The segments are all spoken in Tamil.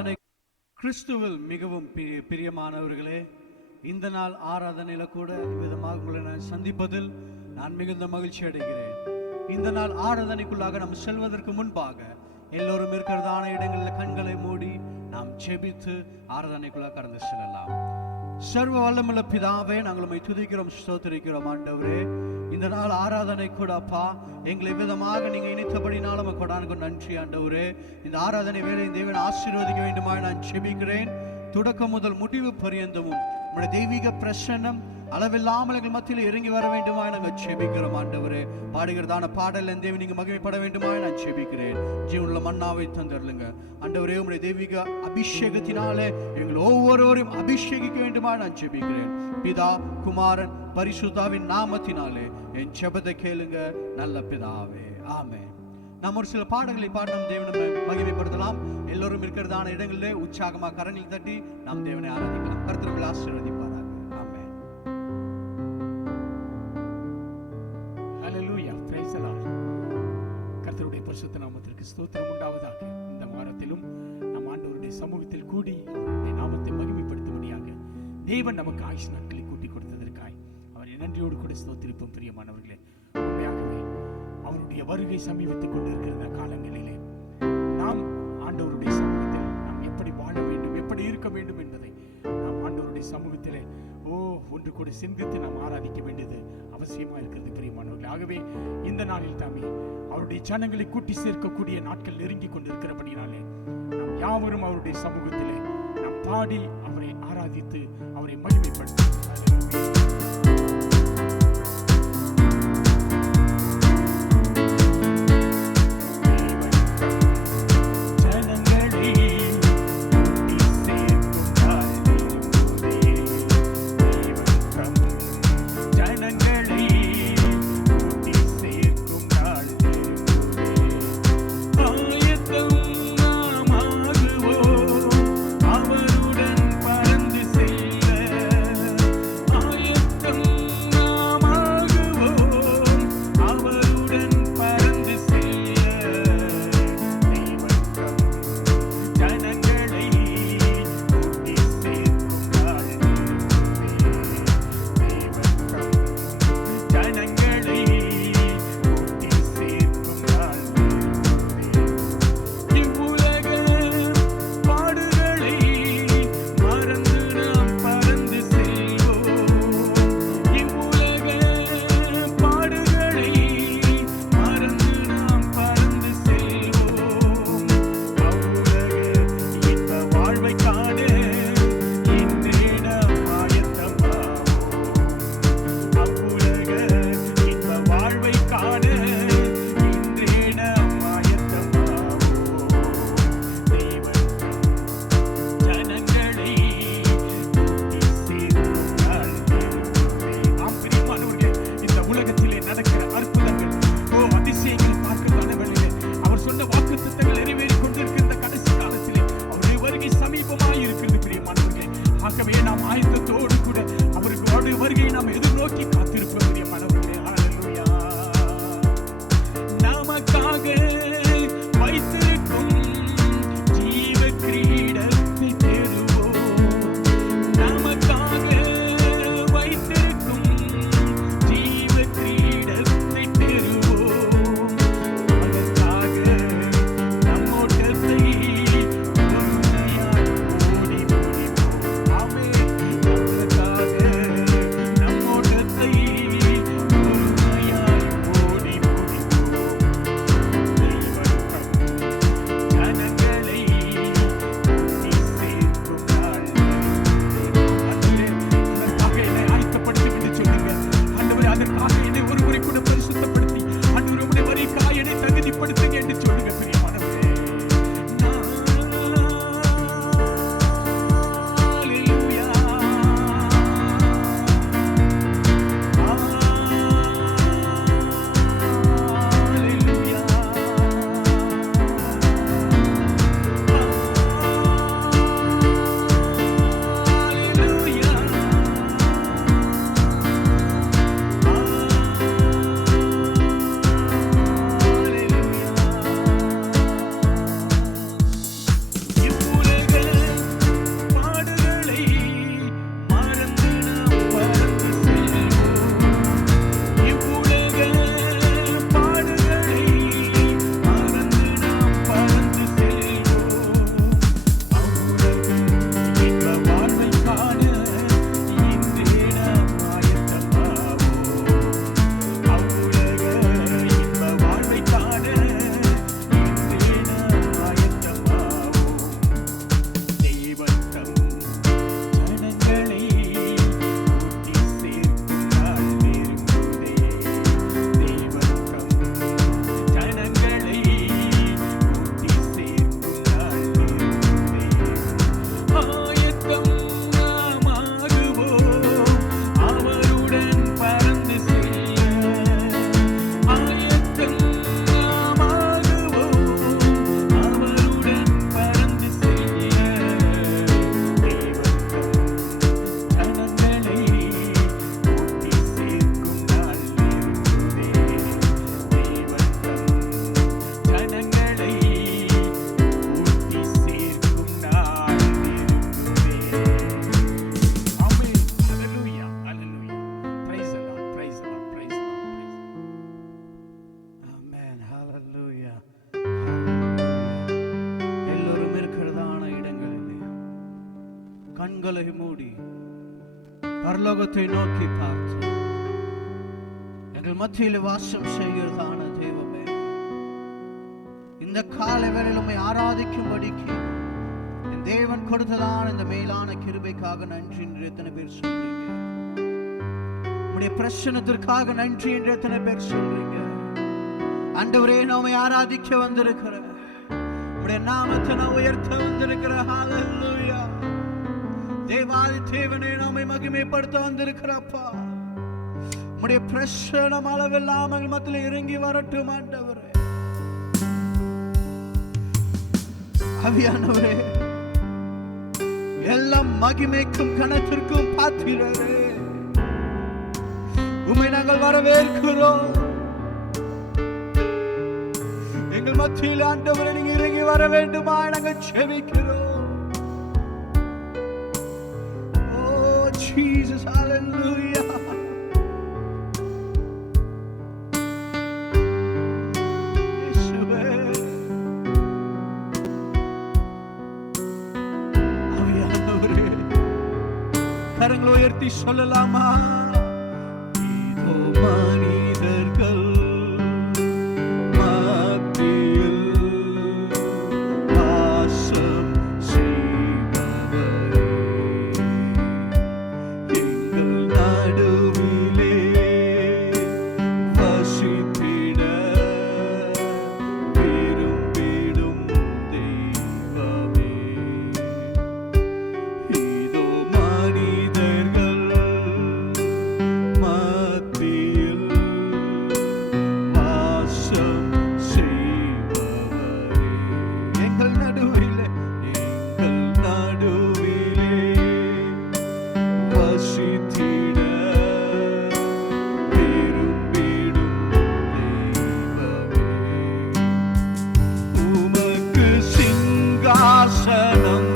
கிறிஸ்துவில் மிகவும் பிரியமானவர்களே, இந்த நாள் ஆராதனையில கூட விதமாக உங்களை நான் சந்திப்பதில் நான் மிகுந்த மகிழ்ச்சி அடைகிறேன். இந்த நாள் ஆராதனைக்குள்ளாக நாம் செல்வதற்கு முன்பாக எல்லோரும் இருக்கிறதான இடங்களில் கண்களை மூடி நாம் ஜெபித்து ஆராதனைக்குள்ளாக கடந்து செல்லலாம். சர்வ வல்லமுள்ள பிதாவே, நாங்கள் உம்மை துதிக்கிறோம், ஸ்தோத்திரிக்கிறோம். ஆண்டவரே, இந்த நாள் ஆராதனை கூட அப்பா எங்களை விதமாக நீங்க இணைத்தபடினாலும் கொடானுக்கு நன்றி. ஆண்டவரே, இந்த ஆராதனை வேலை தேவன் ஆசீர்வதிக்க வேண்டுமா நான் ஜெபிக்கிறேன். தொடக்கம் முதல் முடிவு பரியந்தமும் உங்களுடைய தெய்வீக பிரசன்னம் அளவில்லாமல் எங்கள் மத்தியில் இறங்கி வர வேண்டுமா நாங்கள் ஜெபிக்கிறோம். ஆண்டவரே, பாடுகிறதான பாடல் என் தேவன் நீங்க மகிமைப்பட வேண்டுமா நான் ஜெபிக்கிறேன். ஜீவனுள்ள மன்னாவை தந்தருளுங்க ஆண்டவரே. உங்களுடைய தெய்வீக அபிஷேகத்தினாலே எங்கள் ஒவ்வொருவரையும் அபிஷேகிக்க வேண்டுமா நான் ஜெபிக்கிறேன். பிதா, குமாரன், பரிசுத்தாவின் நாமத்தினாலே என் ஜெபத்தை கேளுங்க நல்ல பிதாவே, ஆமென். நாம் ஒரு சில பாடல்களை பாடி நம் தேவனை மகிமைப்படுத்தலாம். எல்லோரும் இருக்கிறதான இடங்களிலே உற்சாகமாக கரங்களில் தட்டி நாம் தேவனை ஆராதிக்கலாம். கர்த்தர் ஆசீர்வதிப்பாராக. ஆமென். ஹல்லேலூயா, பிரைஸ் தி லார்ட். கர்த்தருடைய பரிசுத்த நாமத்திற்கு ஸ்தோத்திரம் உண்டாவதாக. இந்த வாரத்திலும் நம் ஆண்டவருடைய சமூகத்தில் கூடி அவருடைய நாமத்தை மகிமைப்படுத்தும்படியாக தேவன் நமக்கு ஆயுஷ் நாட்களை கூட்டி கொடுத்ததற்காய் அவரை நன்றியோடு கூட ஸ்தோத்திரிப்போம். பிரியமானவர்களே, உண்மையாகவே அவருடைய வருகை சமீபித்துக் கொண்டிருக்கிற காலங்களிலே நாம் ஆண்டவருடைய சமூகத்தில் நாம் எப்படி வாழ வேண்டும், எப்படி இருக்க வேண்டும் என்பதை நாம் ஆண்டவருடைய சமூகத்திலே ஒன்று கூட சிந்தித்து நாம் ஆராதிக்க வேண்டியது அவசியமா இருக்கிறது பிரியமானவர்களே. ஆகவே இந்த நாளில் தாமே அவருடைய ஜனங்களை கூட்டி சேர்க்கக்கூடிய நாட்கள் நெருங்கி கொண்டிருக்கிறபடினாலே நாம் யாவரும் அவருடைய சமூகத்திலே நாம் பாடி அவரை ஆராதித்து அவரை மகிமைப்படுத்தும். நம்மோட்டத்தை கண்களை மூடி பரலோகத்தை நோக்கி பார்த்து எங்கள் மத்தியில் வாசம் செய்கிறதான தெய்வமே, இந்த காலை வேளையில் உம்மை ஆராதிக்கும்படிக்கு என் தேவன் கொடுத்ததான இந்த மேலான கிருபைக்காக நன்றி என்று எத்தனை பேர் சொல்றீங்க? உம்முடைய பிரசன்னத்திற்காக நன்றி என்று எத்தனை பேர் சொல்றீங்க? ஆண்டவரே, நாம ஆராதிக்க வந்திருக்கிற உம்முடைய நாமத்தை நான் உயர்த்த வந்திருக்கிற ஹalleluya. தேவாதி தேவனே, நாம மகிமைப்படுத்த வந்திருக்கிறப்பா. உம்முடைய பிரசன்னம் அளவில்லாமல் மத்தியில் இறங்கி வரட்டும் ஆண்டவரே. ஆவியானவரே, எல்லாம் மகிமைக்கும் கனத்திற்கும் பாத்திரரே, உம்மை நாங்கள் வரவேற்கிறோம். எங்கள் மத்தியில் ஆண்டவரே நீங்க இறங்கி வர வேண்டுமா நாங்கள் ஜெபிக்கிறோம். ஓ ஜீசஸ், ஹalleluya. கரங்களை உயர்த்தி சொல்லலாமா? இதோ மனிதர்கள் மத்தியில் வாசம் செய்பவரே, எங்கள் நடுவிலே வசித்திட விரும்பிடும் தெய்வமே. இதோ மனிதர்கள் மத்தியில் வாசம் செய்பவரே, எங்கள் நடுவிலே வசித்திட விரும்பிடும் தெய்வமே. உமக்கு சிங்காசனம்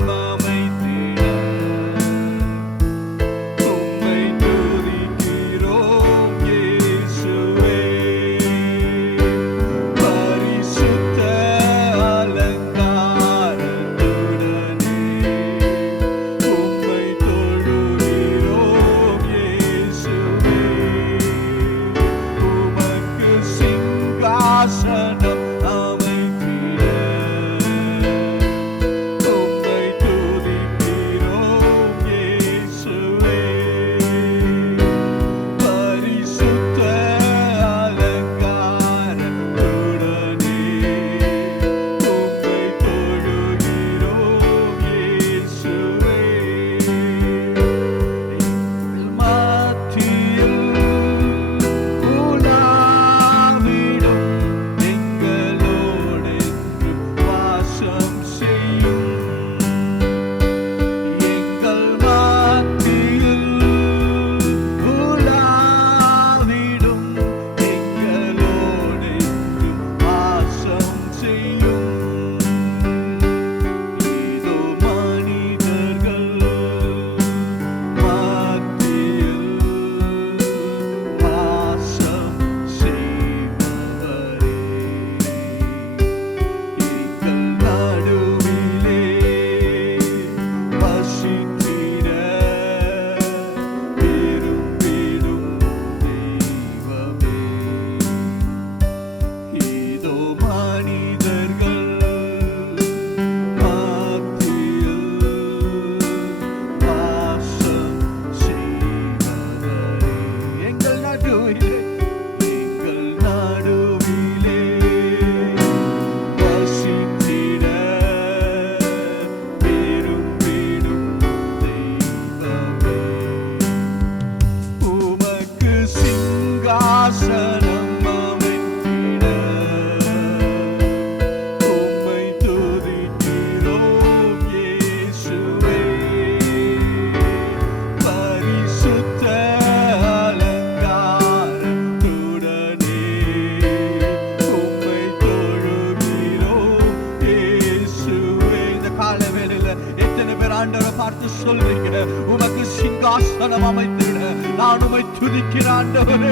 பார்த்து சொல்றீங்க, உமக்கு சிங்காசனம் அமைத்திட நான் உம்மை துதிக்கிற ஆண்டவரே.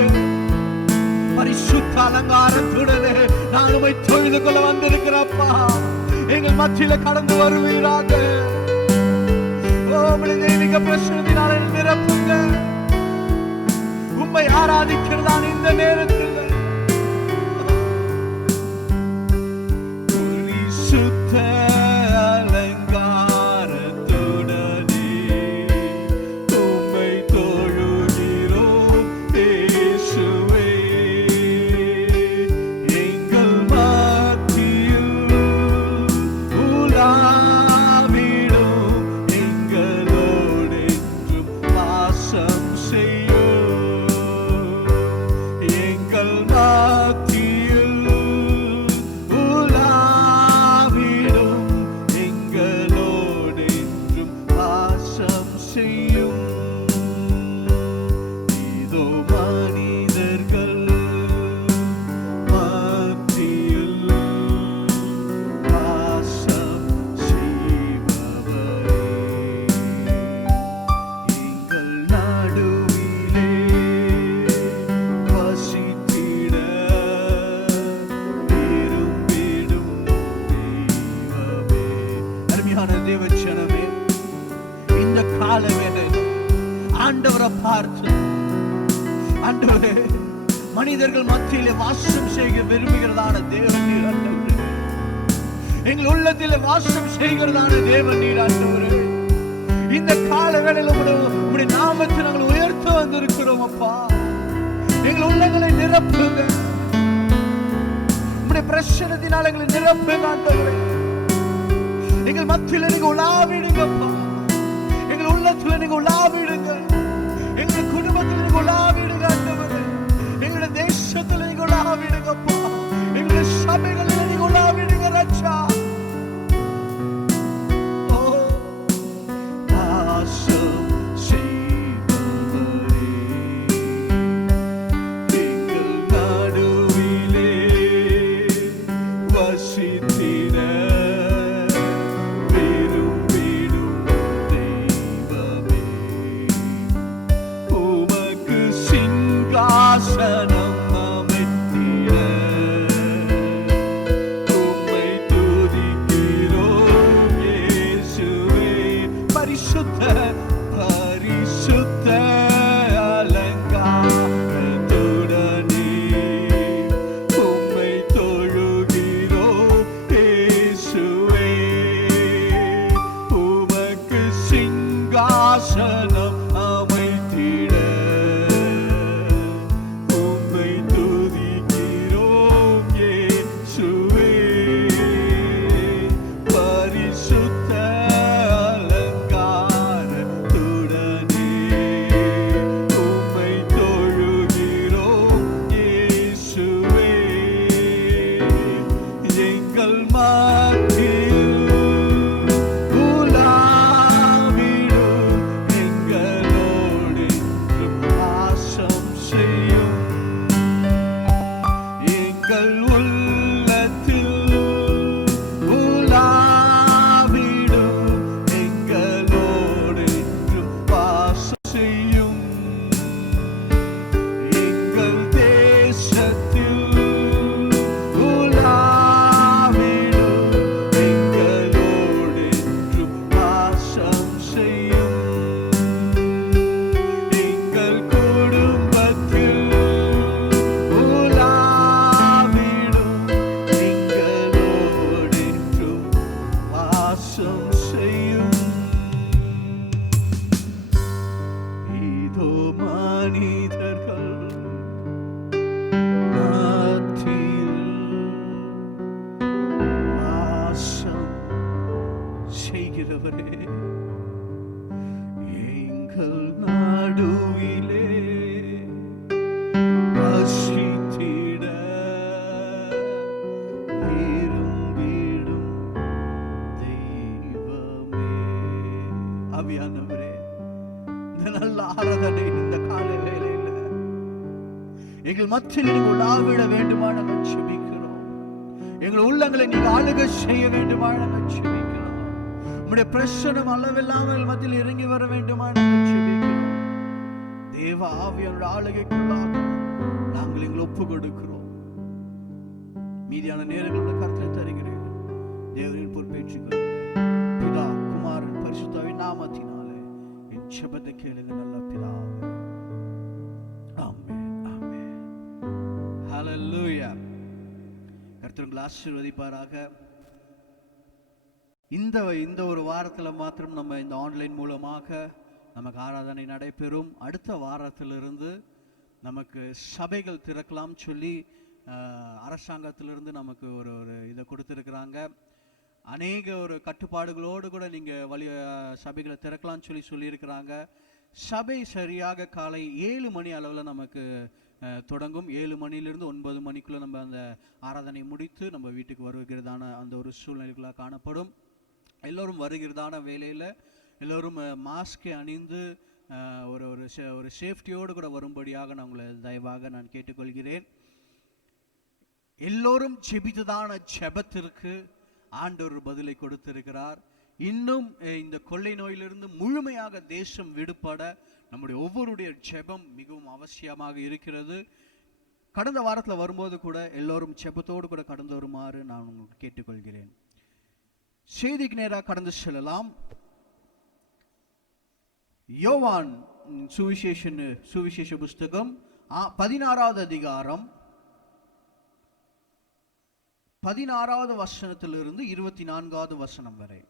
பரிசுத்த அலங்காரத்துடனே நான் உம்மை தொழுது கொள்ள வந்திருக்கிறப்பா. எங்கள் மத்தியில கடந்து வருவீராக. ஓ, உம்முடைய தெய்வீக இருக்கிறதான இந்த நேரத்தில் பரிசுத்த அலங்காரத்துடனே உம்மை தொழுகிறோம் இயேசுவே. எங்கள் மத்தியில் உலாவிடும், எங்களோடென்றும் வாசம் செய்யும். எங்கள் மத்தியில் உலாவிடும், எங்களோடென்றும் வாசம் செய்யும். இதோ மனிதர்கள் மத்தியில் வாசம் செய்பவரே, எங்கள் நடுவிலே வசித்திட விரும்பிடும் தெய்வமே. அருமையான தேவச்சனமே, இந்த கால வேளையில் ஆண்டவரை பார்த்து, ஆண்டவரே, மனிதர்கள் மத்தியிலே வாசம் செய்ய விரும்புகிறதான தேவன் நீர் ஆண்டவரே. எங்கள் உள்ளத்திலே வாசம் செய்கிறதான தேவன் நீர் ஆண்டவரே. இந்த கால வேளையில் உம்முடைய நாமத்தை நாங்கள் உயர்த்த வந்திருக்கிறோம் அப்பா. எங்கள் உள்ளங்களை நிரப்புங்க, உம்முடைய பிரசன்னத்தினால் எங்களை நிரப்புங்க ஆண்டவரே. எங்கள் மத்தியில நீங்க உலாவிடுங்கப்பா. எங்கள் உள்ளத்துல நீங்க உலாவிடுங்க. எங்கள் குடும்பத்தில் நீங்க உலாவிடுங்க ஆண்டவரே. எங்களுடைய தேசத்துல நீங்க உலாவிடுங்கப்பா. எங்களுடைய சபைகளில் நீங்க உலாவிடுங்க ரட்சா. ஓ, வாசம் செய்பவரே, எங்கள் நடுவிலே வசித்திட விரும்பிடும் தெய்வமே. உமக்கு சிங்காசனம் அமைத்திட உம்மை துதிக்கிறோம் இயேசுவே. பரிசுத்த பரிசுத்த அலங்காரத்துடனே உம்மை தொழுகிறோம் இயேசுவே. உமக்கு சிங்காசனம் அமைத்திட உம்மை துதிக்கிறோம் இயேசுவே. பரிசுத்த அலங்காரத்துடனே உம்மை தொழுகிறோம் இயேசுவே. எங்கள் மத்தியில் உலாவிடும், எங்களோடென்றும் வாசம் செய்யும். எங்கள் உள்ளத்தில் உலாவிடும், எங்களோடென்றும் வாசம் செய்யும். எங்கள் தேசத்தில் உலாவிடும், எங்களோடென்றும் வாசம் செய்யும். எங்கள் குடும்பத்தில் உலாவிடும், எங்களோடென்றும் வாசம் செய்யும். இதோ மனிதர்கள் மத்தியில் வாசம் செய்கிறவரே, எங்கள் நடுவிலே வசித்திட விரும்பிடும் தெய்வமே. ஆவியானவரே, இந்த நல்ல ஆராதனை இந்த கால வேளையில எங்கள் மத்தியில் நீங்க உலாவிட வேண்டுமா நாங்கள் செபிக்கிறோம். எங்கள் உள்ளங்களை நீங்க ஆளுகை செய்ய வேண்டுமா நாங்கள் செபிக்கிறோம். உம்முடைய பிரசன்னம் அளவில்லாமல் மத்தியில் இறங்கி வர வேண்டுமா நாங்கள் செபிக்கிறோம். தேவ ஆவியானோட ஆளுகைக்குள்ளாக நாங்கள் எங்களை ஒப்பு கொடுக்கிறோம். மீதியான நேரங்களோட கருத்தை தருகிறேன். தேவரின் பொறுப்பேற்றுக்கிறோம். பிதா குமாரன் பரிசுத்தாவின் நாமத்தினாலே என் ஜெபத்தை கேளுங்க நல்ல பிதாவே. ஆமென், ஆமென். கர்த்தர் ஆசீர்வதிப்பாராக. இந்த இந்த ஒரு வாரத்தில் மாத்திரம் நம்ம இந்த ஆன்லைன் மூலமாக நமக்கு ஆராதனை நடைபெறும். அடுத்த வாரத்திலிருந்து நமக்கு சபைகள் திறக்கலாம் சொல்லி அரசாங்கத்திலிருந்து நமக்கு ஒரு இதை கொடுத்துருக்குறாங்க. அநேக ஒரு கட்டுப்பாடுகளோடு கூட நீங்கள் சபைகளை திறக்கலாம்னு சொல்லியிருக்கிறாங்க. சபை சரியாக காலை 7 மணி அளவில் நமக்கு தொடங்கும். 7 மணிலிருந்து 9 மணிக்குள்ளே நம்ம அந்த ஆராதனை முடித்து நம்ம வீட்டுக்கு வருகிறதான அந்த ஒரு சூழ்நிலைகளாக காணப்படும். எல்லோரும் வருகிறதான வேலையில் எல்லோரும் மாஸ்கை அணிந்து ஒரு சேஃப்டியோடு கூட வரும்படியாக நான் உங்களை தயவாக நான் கேட்டுக்கொள்கிறேன். எல்லோரும் ஜெபித்ததான ஜெபத்திற்கு ஆண்டவர் பதிலை கொடுத்திருக்கிறார். இன்னும் இந்த கொள்ளை நோயிலிருந்து முழுமையாக தேசம் விடுபட நம்முடைய ஒவ்வொருடைய ஜெபம் மிகவும் அவசியமாக இருக்கிறது. கடந்த வாரத்தில் வரும்போது கூட எல்லோரும் ஜெபத்தோடு கூட கடந்து வருமாறு நான் உங்களுக்கு கேட்டுக்கொள்கிறேன். செய்திக்கு நேராக கடந்து செல்லலாம். யோவான் சுவிசேஷ புஸ்தகம் 16வது அதிகாரம் 16வது வசனத்திலிருந்து 24வது வசனம் வரை.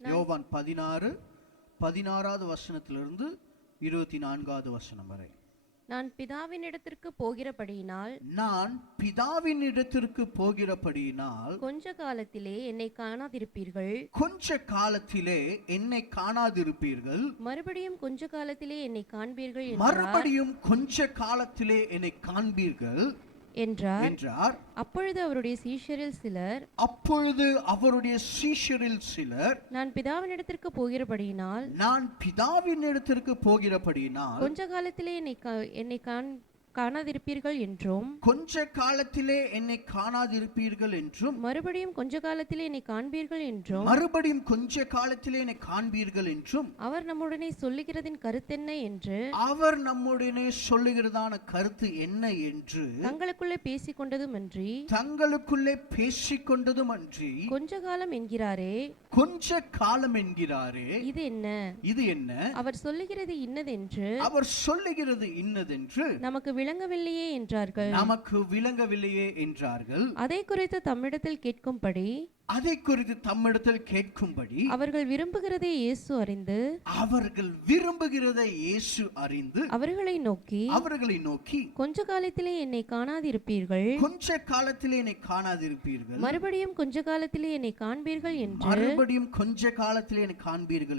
யோவான் 16வது வசனத்திலிருந்து 24வது வசனம் வரை. நான் பிதாவினிடத்திற்கு போகிறபடியினால் கொஞ்ச காலத்திலே என்னை காணாதிருப்பீர்கள், மறுபடியும் கொஞ்ச காலத்திலே என்னை காண்பீர்கள் என்றார். அப்பொழுது அவருடைய சீஷரில் சிலர் நான் பிதாவினிடத்திற்கு போகிறபடியினால் கொஞ்ச காலத்திலே என்னை காணாதிருப்பீர்கள் என்றும் மறுபடியும் கொஞ்ச காலத்திலே என்னை காண்பீர்கள் என்றும் அவர் நம்முடனே சொல்லுகிறதின் கருத்தென்ன என்று தங்களுக்குள்ளே பேசிக்கொண்டதும் அன்றி கொஞ்ச காலம் என்கிறாரே, இது என்ன? அவர் சொல்லுகிறது இன்னதென்று நமக்கு விளங்கவில்லையே என்றார்கள். அதை குறித்து தம்மிடத்தில் கேட்கும்படி அவர்கள் விரும்புகிறதை இயேசு அறிந்து அவர்களை நோக்கி கொஞ்ச காலத்திலே என்னை காணாதிருப்பீர்கள், மறுபடியும் கொஞ்ச காலத்திலே என்னை காண்பீர்கள்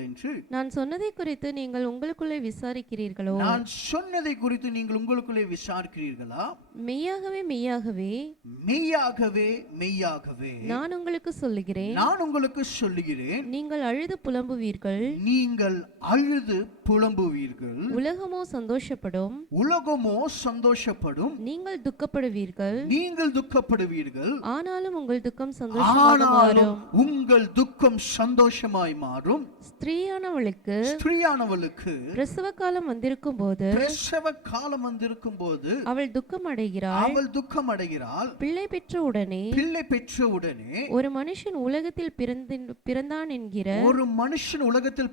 என்று நான் சொன்னதை குறித்து நீங்கள் உங்களுக்குள்ளே விசாரிக்கிறீர்களோ? மெய்யாகவே நான் உங்களுக்கு சொல்லுகிறேன், நீங்கள் அழுது புலம்புவீர்கள், உலகமோ சந்தோஷப்படும், நீங்கள் துக்கப்படுவீர்கள், ஆனாலும் உங்கள் துக்கம் சந்தோஷமாய் மாறும். ஸ்திரீயானவளுக்கு பிரசவ காலம் வந்திருக்கும் போது அவள் துக்கமடைகிறாள். பிள்ளை பெற்ற உடனே ஒரு மனுஷன் உலகத்தில்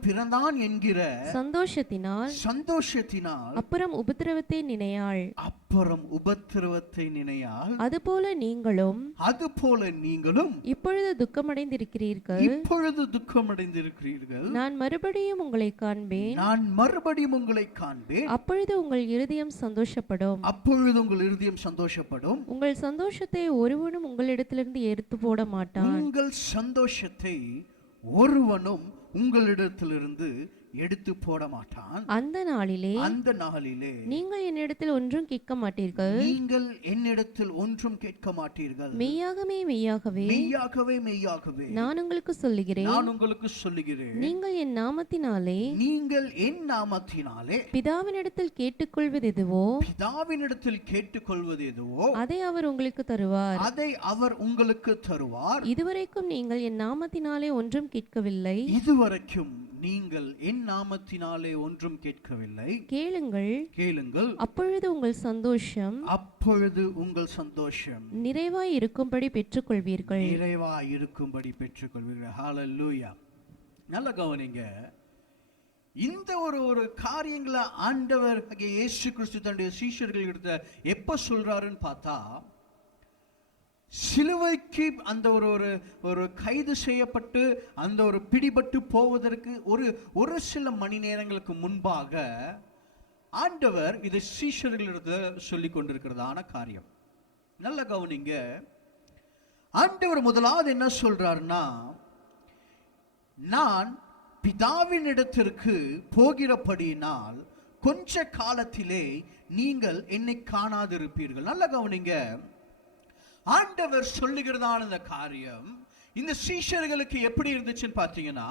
பிறந்தான் என்கிற சந்தோஷத்தினால் அப்புறம் உபத்திரவத்தை நினையாள். அதுபோல நீங்களும் இப்பொழுது துக்கமடைந்திருக்கிறீர்கள். நான் மறுபடியும் உங்களை காண்பேன், அப்பொழுது உங்கள் இருதயம் சந்தோஷப்படும். உங்கள் சந்தோஷத்தை ஒருவனும் உங்களிடத்திலிருந்து எடுத்து போட மாட்டான். அந்த நாளிலே நீங்கள் என்னிடத்தில் ஒன்றும் கேட்க மாட்டீர்கள். மெய்யாகவே நான் உங்களுக்கு சொல்லுகிறேன், நீங்கள் என் நாமத்தினாலே பிதாவினிடத்தில் கேட்டுக்கொள்வது எதுவோ அதை அவர் உங்களுக்கு தருவார். இதுவரைக்கும் நீங்கள் என் நாமத்தினாலே ஒன்றும் கேட்கவில்லை. கேளுங்கள், அப்பொழுது உங்கள் சந்தோஷம் நிறைவாய் இருக்கும்படி பெற்றுக்கொள்வீர்கள். ஹல்லேலூயா. நல்ல கவனிங்க. இந்த ஒரு காரியங்களை ஆண்டவர் இயேசு கிறிஸ்து தன்னுடைய சீஷர்கள் எப்ப சொல்றாருன்னு பார்த்தா, சிலுவைக்கு அந்த ஒரு கைது செய்யப்பட்டு அந்த ஒரு பிடிபட்டு போவதற்கு ஒரு சில மணி நேரங்களுக்கு முன்பாக ஆண்டவர் இது சீஷர்களிடத்தில் சொல்லி கொண்டிருக்கிறதான காரியம். நல்ல கவனிங்க. ஆண்டவர் முதலாவது என்ன சொல்றாருன்னா, நான் பிதாவின் இடத்திற்கு போகிறபடியினால் கொஞ்ச காலத்திலே நீங்கள் என்னை காணாதிருப்பீர்கள். நல்ல கவனிங்க. ஆண்டவர் சொல்லுகிறதான இந்த காரியம் இந்த சீஷர்களுக்கு எப்படி இருந்துச்சுன்னு பார்த்தீங்கன்னா,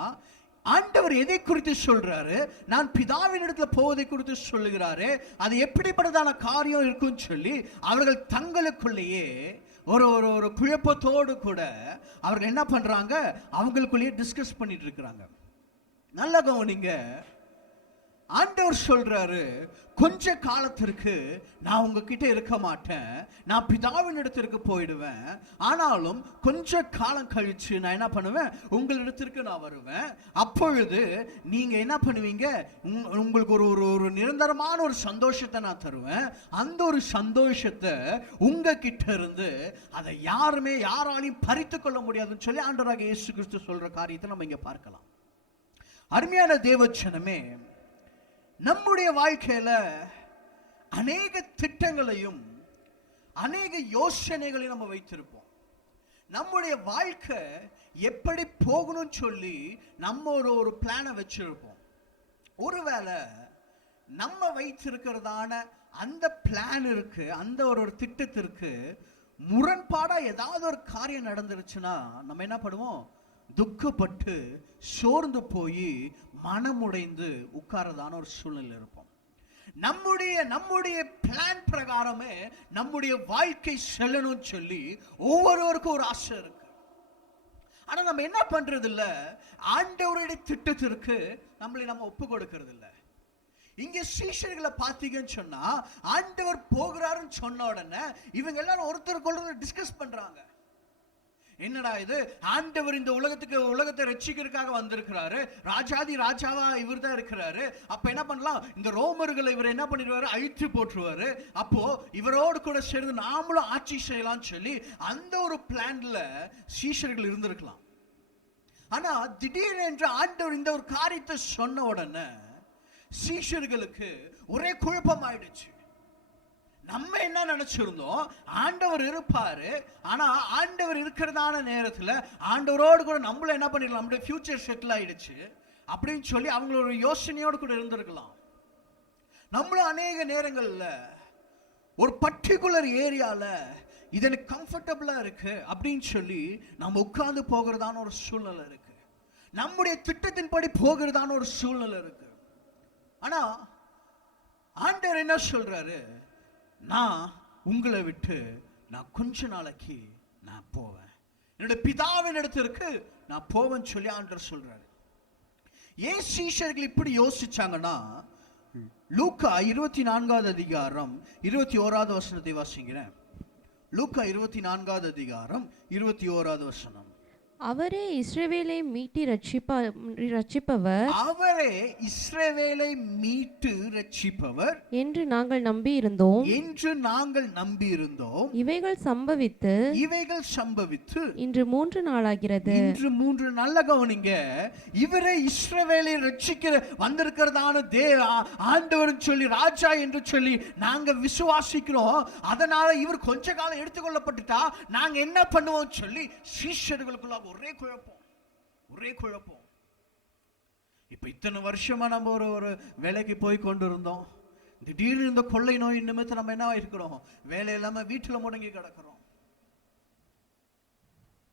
ஆண்டவர் எதை குறித்து சொல்றாரு, நான் பிதாவின் இடத்துல போவதை குறித்து சொல்லுகிறாரு. அது எப்படிப்பட்டதான காரியம் இருக்குன்னு சொல்லி அவர்கள் தங்களுக்குள்ளேயே ஒரு குழப்பத்தோடு கூட அவர்கள் என்ன பண்றாங்க, அவங்களுக்குள்ளேயே டிஸ்கஸ் பண்ணிட்டு இருக்கிறாங்க. நல்ல கவனிங்க. ஆண்டவர் சொல்றாரு, கொஞ்ச காலத்திற்கு நான் உங்ககிட்ட இருக்க மாட்டேன், நான் பிதாவின் இடத்திற்கு போயிடுவேன். ஆனாலும் கொஞ்ச காலம் கழிச்சு நான் என்ன பண்ணுவேன், உங்களிடத்திற்கு நான் வருவேன். அப்பொழுது நீங்க என்ன பண்ணுவீங்க, உங்களுக்கு ஒரு நிரந்தரமான ஒரு சந்தோஷத்தை நான் தருவேன். அந்த ஒரு சந்தோஷத்தை உங்ககிட்ட இருந்து அதை யாராலையும் பறித்து கொள்ள முடியாதுன்னு சொல்லி ஆண்டவராகிய இயேசு கிறிஸ்து சொல்ற காரியத்தை நம்ம இங்க பார்க்கலாம். அருமையான தேவஜனமே, நம்முடைய வாழ்க்கையில அநேக திட்டங்களையும் அநேக யோசனைகளையும் நம்ம வைத்திருப்போம். நம்முடைய வாழ்க்கை எப்படி போகணும்னு சொல்லி நம்ம ஒரு பிளானை வச்சிருப்போம். ஒருவேளை நம்ம வைத்திருக்கிறதான அந்த பிளான் இருக்கு, அந்த ஒரு திட்டத்திற்கு முரண்பாடா ஏதாவது ஒரு காரியம் நடந்துருச்சுன்னா நம்ம என்ன பண்ணுவோம், துக்கப்பட்டு சோர்ந்து போய் மனமுடைந்து உட்காரதான ஒரு சூழ்நிலை இருப்போம். நம்முடைய பிளான் பிரகாரமே நம்முடைய வாழ்க்கை செல்லணும்னு சொல்லி ஒவ்வொருவருக்கும் ஒரு ஆசை இருக்கு. ஆனா நம்ம என்ன பண்றது இல்ல, ஆண்டவருடைய திட்டத்திற்கு நம்ம ஒப்பு கொடுக்கிறது இல்ல. இங்க சீஷர்களை பார்த்தீங்கன்னு சொன்னா, ஆண்டவர் போகிறாருன்னு சொன்ன உடனே இவங்க எல்லாரும் ஒருத்தருக்கு டிஸ்கஸ் பண்றாங்க. என்னடா இது, ஆண்டவர் இந்த உலகத்தை ரட்சிக்கிறதுக்காக வந்திருக்கிறாரு, ராஜாதி ராஜாவா இவர் தான் இருக்கிறாரு. அப்ப என்ன பண்ணலாம், இந்த ரோமர்களை இவர் என்ன பண்ணிடுவாரு, அழித்து போட்டுருவாரு. அப்போ இவரோடு கூட சேர்ந்து நாமளும் ஆட்சி செய்யலாம்னு சொல்லி அந்த ஒரு பிளான்ல சீஷர்கள் இருந்திருக்கலாம். ஆனா திடீரென்று ஆண்டவர் இந்த ஒரு காரியத்தை சொன்ன உடனே சீஷர்களுக்கு ஒரே குழப்பம் ஆயிடுச்சு. நம்ம என்ன நினைச்சிருந்தோம், ஆண்டவர் இருப்பாரு, ஆனா ஆண்டவர் இருக்கிறதான நேரத்துல ஆண்டவரோடு கூட நம்மள என்ன பண்ணிடலாம், நம்மளுடைய ஃபியூச்சர் செட்டில் ஆயிடுச்சு அப்படின்னு சொல்லி அவங்களோட யோசனையோடு கூட இருந்திருக்கலாம். நம்மளும் அநேக நேரங்கள்ல ஒரு பர்டிகுலர் ஏரியால இது எனக்கு கம்ஃபர்டபுளா இருக்கு அப்படின்னு சொல்லி நம்ம உட்கார்ந்து போகிறதான ஒரு சூழ்நிலை இருக்கு, நம்முடைய திட்டத்தின்படி போகிறதான ஒரு சூழ்நிலை இருக்கு. ஆனா ஆண்டவர் என்ன சொல்றாரு, நான் உங்களை விட்டு நான் கொஞ்ச நாளைக்கு நான் போவேன், என்னுடைய பிதாவின் இடத்திற்கு நான் போவேன்னு சொல்லி ஆண்டவர் சொல்றாரு. ஏன் சீஷர்கள் இப்படி யோசிச்சாங்கன்னா, லூக்கா 24வது அதிகாரம் 21வது வசனத்தை வாசிக்கிறேன். லூக்கா 24வது அதிகாரம் 21வது வசனம். அவரே இஸ்ரவேலை மீட்டு ரட்சிப்பவர், அவரே இஸ்ரவேலை மீட்டு ரட்சிப்பவர் என்று நாங்கள் நம்பி இருந்தோம். இவைகள் சம்பவித்து இன்று 3 நாளாகிறது. இன்று 3 நல்ல கவனிங்க. இவரே இஸ்ரவேலை ரட்சிக்கிற வந்திருக்கிறதான ஆண்டவர் சொல்லி ராஜா என்று சொல்லி நாங்க விசுவாசிக்கிறோம். அதனால இவர் கொஞ்ச காலம் எடுத்துக்கொள்ளப்பட்டுட்டா நாங்க என்ன பண்ணுவோம் சொல்லி சீஷர்களுக்குள்ள ஒரே குழப்பம். இப்ப இத்தனை வருஷமா நம்ம ஒரு வேலைக்கு போய் கொண்டு இருந்தோம். திடீர்னு இந்த கொள்ளை நோய் நிமித்தம் நம்ம என்ன இருக்கிறோம், வேலை இல்லாம வீட்டுல முடங்கி கிடக்கிறோம்.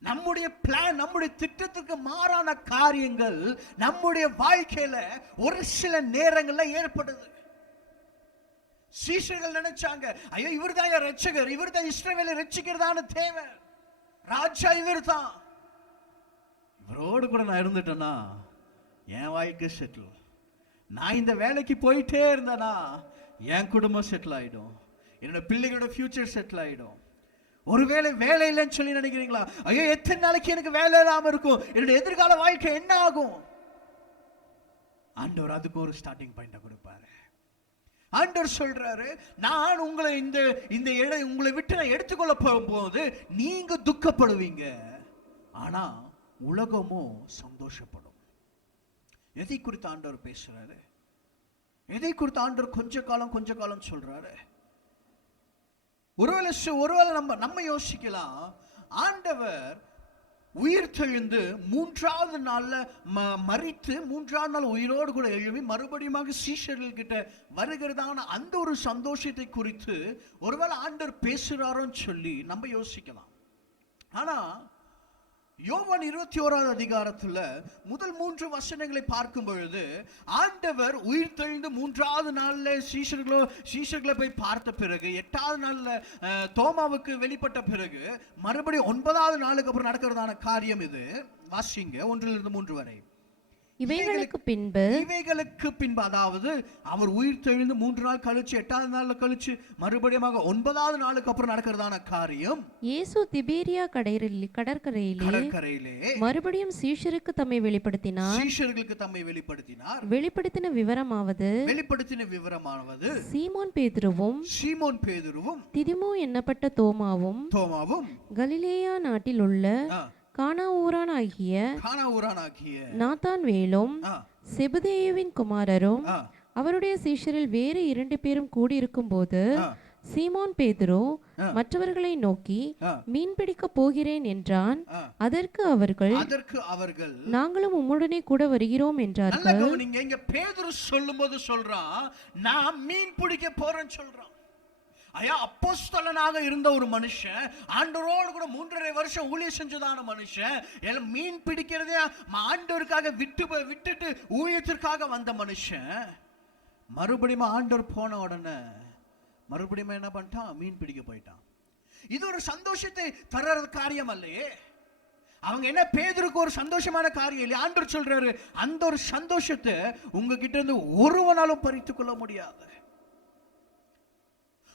நம்முடைய பிளான், நம்முடைய திட்டத்துக்கு மாறான காரியங்கள் நம்முடைய வாழ்க்கையில ஒரு சில நேரங்கள்ல ஏற்படுது. சீஷர்கள் நினைச்சாங்க, ஐயோ இவர் தான் ரட்சகர், இவர் தான் இஸ்ரவேலை ரட்சிக்கிறதான தேவன், ராஜா இவர் தான், இவரோடு கூட நான் இருந்துட்டேன்னா என் வாழ்க்கை செட்டில், நான் இந்த வேலைக்கு போயிட்டே இருந்தேன்னா என் குடும்பம் செட்டில் ஆயிடும், என்னோட பிள்ளைகளோட ஃபியூச்சர் செட்டில் ஆயிடும். ஒருவேளை வேலை இல்லைன்னு சொல்லி நினைக்கிறீங்களா, ஐயோ எத்தனை நாளைக்கு எனக்கு வேலை இல்லாம இருக்கும், என்னோட எதிர்கால வாழ்க்கை என்ன ஆகும்? ஆண்டவர் அதுக்கு ஒரு ஸ்டார்டிங் பாயிண்ட கொடுப்பாரு. ஆண்டவர் சொல்றாரு, நான் உங்களை இந்த உங்களை விட்டு நான் எடுத்துக்கொள்ள போகும்போது நீங்க துக்கப்படுவீங்க, ஆனா உலகமோ சந்தோஷப்படும். எதை குறித்து ஆண்டவர் பேசுறாரு? எதை குறித்து ஆண்டவர் கொஞ்ச காலம் சொல்றாரு? ஒருவேளை நம்ம யோசிக்கலாம், ஆண்டவர் உயிர் தெழுந்து 3வது நாள்ல மரித்து 3வது நாள் உயிரோடு கூட எழுப்பி மறுபடியும் சீஷர்கள் கிட்ட வருகிறதான அந்த ஒரு சந்தோஷத்தை குறித்து ஒருவேளை ஆண்டவர் பேசுறாரோன்னு சொல்லி நம்ம யோசிக்கலாம். ஆனா யோவான் 21வது அதிகாரத்துல முதல் 3 வசனங்களை பார்க்கும் பொழுது ஆண்டவர் உயிர் தெழுந்து 3வது நாள்ல சீஷர்களை போய் பார்த்த பிறகு 8வது நாள்ல தோமாவுக்கு வெளிப்பட்ட பிறகு மறுபடியும் 9வது நாளுக்கு அப்புறம் நடக்கிறதான காரியம் இது. வாசிங்க 1-3 வரை. இவைகளுக்கு பின்பு அதாவது அவர் உயிர் தெழுந்து 3 நாள் கழிச்சு 8வது நாள்ல கழிச்சு மறுபடியும் 9வது நாளுக்கு அப்புறம் நடக்கிறதான காரியம், இயேசு திபேரியா கடற்கரையிலே மறுபடியும் சீஷருக்கு தம்மை வெளிப்படுத்தினார். சீஷர்களுக்கு தம்மை வெளிப்படுத்தினார். வெளிப்படுத்தின விவரமாவது சீமோன் பேதுருவும் திதிமு என்னப்பட்ட தோமாவும் கலிலேயா நாட்டில் உள்ள கானா ஊரானாகிய நாத்தான்வேலும் செபதேயுவின் குமாரரும் அவருடைய சீஷரில் வேறு 2 பேரும் கூடியிருக்கும் போது சீமோன் பேதுரு மற்றவர்களை நோக்கி மீன் பிடிக்க போகிறேன் என்றான். அதற்கு அவர்கள் நாங்களும் உம்முடனே கூட வருகிறோம் என்றார்கள். நீங்க இங்க பேதுரு சொல்லும்போது சொல்றான், நான் மீன் பிடிக்க போறேன்னு சொல்றான். ஐயா, அப்போஸ்தலனாக இருந்த ஒரு மனுஷன், ஆண்டவரோடு கூட 3.5 வருஷம் ஊழியம் செஞ்சதான மனுஷன், எல்லாம் மீன் பிடிக்கிறதே ஆண்டவருக்காக விட்டுட்டு ஊழியத்திற்காக வந்த மனுஷன், மறுபடியும் ஆண்டவர் போன உடனே மறுபடியும் என்ன பண்ணிட்டான்? மீன் பிடிக்க போயிட்டான். இது ஒரு சந்தோஷத்தை தர்ற காரியம் அல்லையே. அவங்க என்ன, பேதுருக்கு ஒரு சந்தோஷமான காரியம் இல்லை. ஆண்டவர் சொல்றாரு, அந்த ஒரு சந்தோஷத்தை உங்ககிட்ட இருந்து ஒருவனாலும் பறித்துக் கொள்ள முடியாது.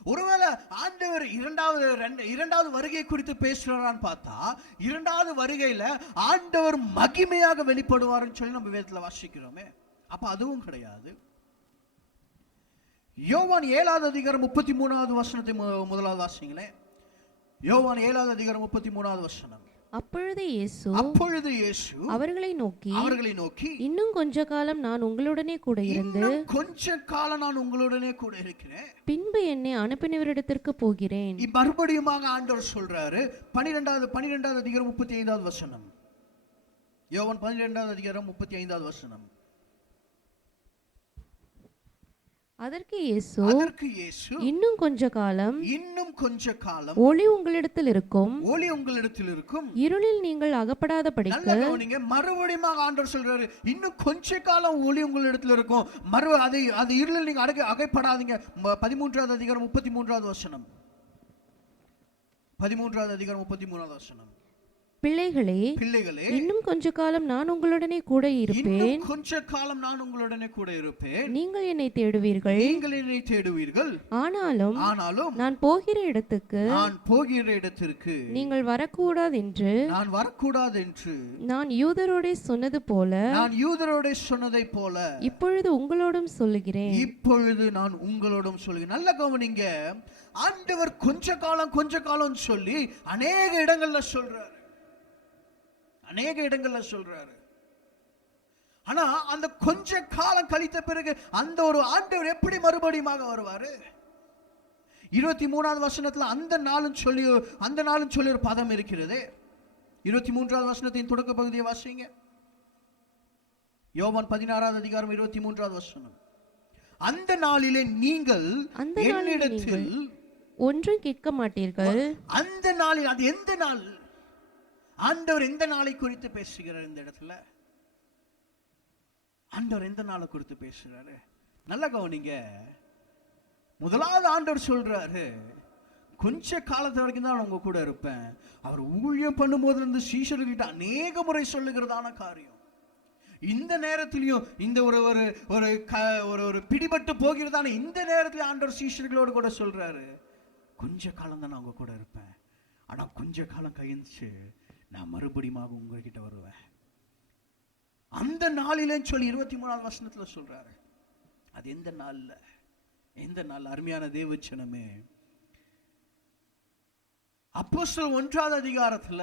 ஒருவேளை ஆண்டவர் இரண்டாவது வருகை குறித்து பேசுறான்னு பார்த்தா, 2வது வருகையில ஆண்டவர் மகிமையாக வெளிப்படுவார்னு சொல்லி நம்ம வேதத்துல வாசிக்கிறோமே. அப்ப அதுவும் கிடையாது. யோவான் 7வது அதிகாரம் 33வது வசனத்தை முதலாவது வாசிங்களேன். யோவான் 7வது அதிகாரம் 33வது வசனம். அப்பொழுது இயேசு அவர்களை நோக்கி இன்னும் கொஞ்ச காலம் நான் உங்களுடனே கூட இருக்கிறேன், பின்பு என்னை அனுப்பினவரிடத்திற்கு போகிறேன். மறுபடியும் ஆண்டவர் சொல்றாரு. 12வது அதிகாரம் 35வது வசனம். யோவான் 12வது அதிகாரம் 35வது வசனம். அதற்கு இயேசு இன்னும் கொஞ்ச காலம் ஒளி உங்களிடத்தில் இருக்கும், இருளில் நீங்கள் அகப்படாதபடிக்கு. மறுபடியும் ஆண்டவர் சொல்றாரு, இன்னும் கொஞ்ச காலம் ஒளி உங்களிடத்தில் இருக்கும், அது இருளில் நீங்க அகப்படாதீங்க. 13வது அதிகாரம் 33வது வசனம். 13வது அதிகாரம் 33வது வசனம். பிள்ளைகளே, இன்னும் கொஞ்ச காலம் நான் உங்களுடனே கூட இருப்பேன். நீங்கள் என்னை தேடுவீர்கள். ஆனாலும் நான் போகிற இடத்துக்கு நீங்கள் வரக்கூடாது என்று நான் யூதரோடே சொன்னது போல இப்பொழுது உங்களோடும் சொல்லுகிறேன். நல்ல கவனிங்க. ஆண்டவர் கொஞ்ச காலம் சொல்லி அநேக இடங்கள்ல சொல்றாரு. ஆனா அந்த கொஞ்ச காலம் கழித்த பிறகு அந்த ஒரு ஆண்டவர் எப்படி மறுபடியும் வருவாரு? 23வது வசனத்துல அந்த நாளும் சொல்லி ஒரு பதம் இருக்கிறது. 23வது வசனத்தின் தொடக்க பகுதியை வாசிங்க. யோவான் 16வது அதிகாரம் 23வது வசனம். அந்த நாளிலே நீங்கள் என்னிடத்தில் ஒன்றும் கேட்க மாட்டீர்கள். அந்த நாளில், அது எந்த நாள்? ஆண்டவர் எந்த நாளை குறித்து பேசுகிறார் இந்த இடத்துல? ஆண்டவர் எந்த நாளை குறித்து பேசுறாரு? நல்ல கவனிங்க. முதலாவது ஆண்டவர் சொல்றாரு, கொஞ்ச காலத்து வரைக்கும் தான் உங்க கூட இருப்பேன். அவர் ஊழியம் பண்ணும் போது இருந்து சீஷர்கிட்ட அநேக முறை சொல்லுகிறதான காரியம். இந்த நேரத்திலையும் இந்த ஒரு பிடிபட்டு போகிறதான இந்த நேரத்தில் ஆண்டவர் சீஷர்களோடு கூட சொல்றாரு, கொஞ்ச காலம் தான் நான் உங்க கூட இருப்பேன், ஆனா கொஞ்ச காலம் கழிச்சு நான் மறுபடியும் உங்ககிட்ட வருவேன். அந்த நாளிலே சொல்லி 23வது வசனத்துல சொல்றாரு. அது எந்த நாள்ல? இந்த நாள் அருமையான தேவச்சனமே, அப்போஸ்தலர் 1வது அதிகாரத்துல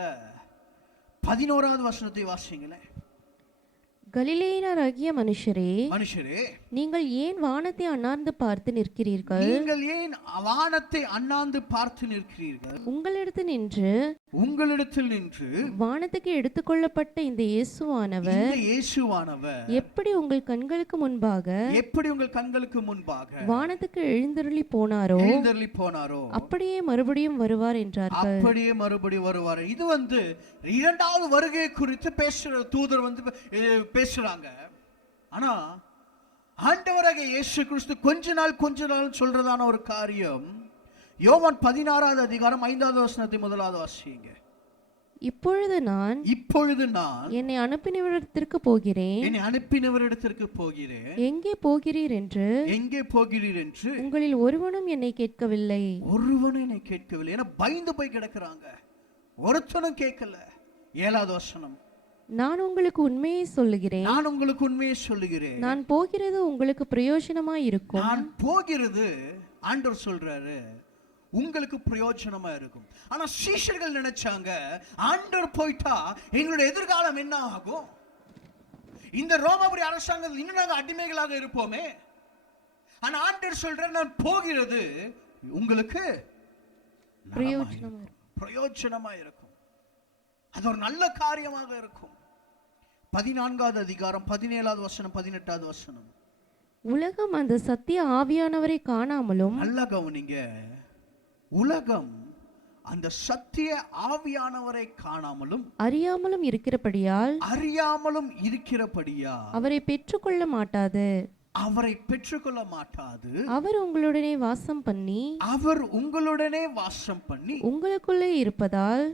11வது வசனத்தை வாசிங்களேன். கலிலேயராகிய மனுஷரே, நீங்கள் ஏன் வானத்தை அண்ணாந்து பார்த்து நிற்கிறீர்கள்? நீங்கள் ஏன் வானத்தை அண்ணாந்து பார்த்து நிற்கிறீர்கள்? உங்களிடத்தில் நின்று வானத்துக்கு எடுத்துக்கொள்ளப்பட்ட இந்த இயேசுவானவர் எப்படி உங்கள் கண்களுக்கு முன்பாக வானத்துக்கு எழுந்தருளி போனாரோ அப்படியே மறுபடியும் வருவார் என்றார்கள். இது இரண்டாவது வருகை குறித்து பேசுற தூதர் பேசுறாங்க. ஆனா ஆண்டவராகிய இயேசு கிறிஸ்து கொஞ்ச நாள் சொல்றதான ஒரு காரியம் யோவான் 16வது அதிகாரம் 5வது வசனத்தை முதலாவது வாசிங்க. இப்பொழுது நான் என்னை அனுப்பினவரிடத்திற்கு போகிறேன். எங்கே போகிறீர் என்று உங்களில் ஒருவனும் என்னை கேட்கவில்லை. ஏன்னா பயந்து போய் கிடக்குறாங்க, ஒருத்தனும் கேட்கல. 7வது வசனம், நான் உங்களுக்கு உண்மையை சொல்லுகிறேன். நான் போகிறது உங்களுக்கு பிரயோஜனமாய் இருக்கும். நான் போகிறது ஆண்டவர் சொல்றாரு உங்களுக்கு பிரயோஜனமா இருக்கும். ஆனா சீஷர்கள் நினைச்சாங்க, ஆண்டவர் போயிட்டா எங்களுடைய எதிர்காலம் என்ன ஆகும்? இந்த ரோமாபுரி அரசாங்கத்தில் இன்னும் நாங்க அடிமைகளாக இருப்போமே. ஆனா ஆண்டவர் சொல்றாரு, நான் போகிறது உங்களுக்கு பிரயோஜனமா இருக்கும். அது ஒரு நல்ல காரியமாக இருக்கும். 14வது அதிகாரம் 17வது வசனம் 18வது வசனம், உலகம் அந்த சத்திய ஆவியானவரை காணாமலும், நல்லா கவனிங்க, உலகம் அந்த சத்திய ஆவியானவரை காணாமலும் அறியாமலும் இருக்கிறபடியால் அவரை பெற்றுக்கொள்ள மாட்டாது. அவர் உங்களுடனே வாசம் பண்ணி உங்களுக்குள்ளே இருப்பதால்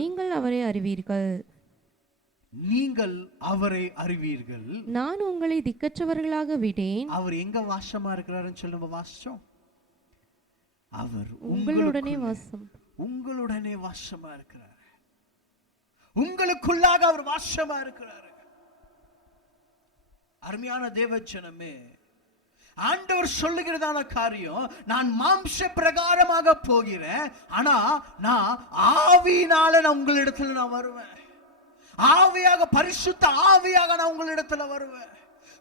நீங்கள் அவரை அறிவீர்கள். நான் உங்களை திக்கற்றவர்களாக விடேன். அவர் எங்க வாசமா இருக்கிறாருன்னு சொல்லி நம்ம வாசிச்சோம். அவர் உங்களுடனே வாசமா இருக்கிறார். உங்களுக்குள்ளாக அவர் வாசமா இருக்கிறார். அருமையான தேவச்சனமே, ஆண்டவர் சொல்லுகிறதான காரியம், நான் மாம்ச பிரகாரமாக போகிறேன், ஆனா நான் ஆவியினால நான் உங்களிடத்துல வருவேன். ஆவியாக, பரிசுத்த ஆவியாக நான் உங்களிடத்துல வருவேன்.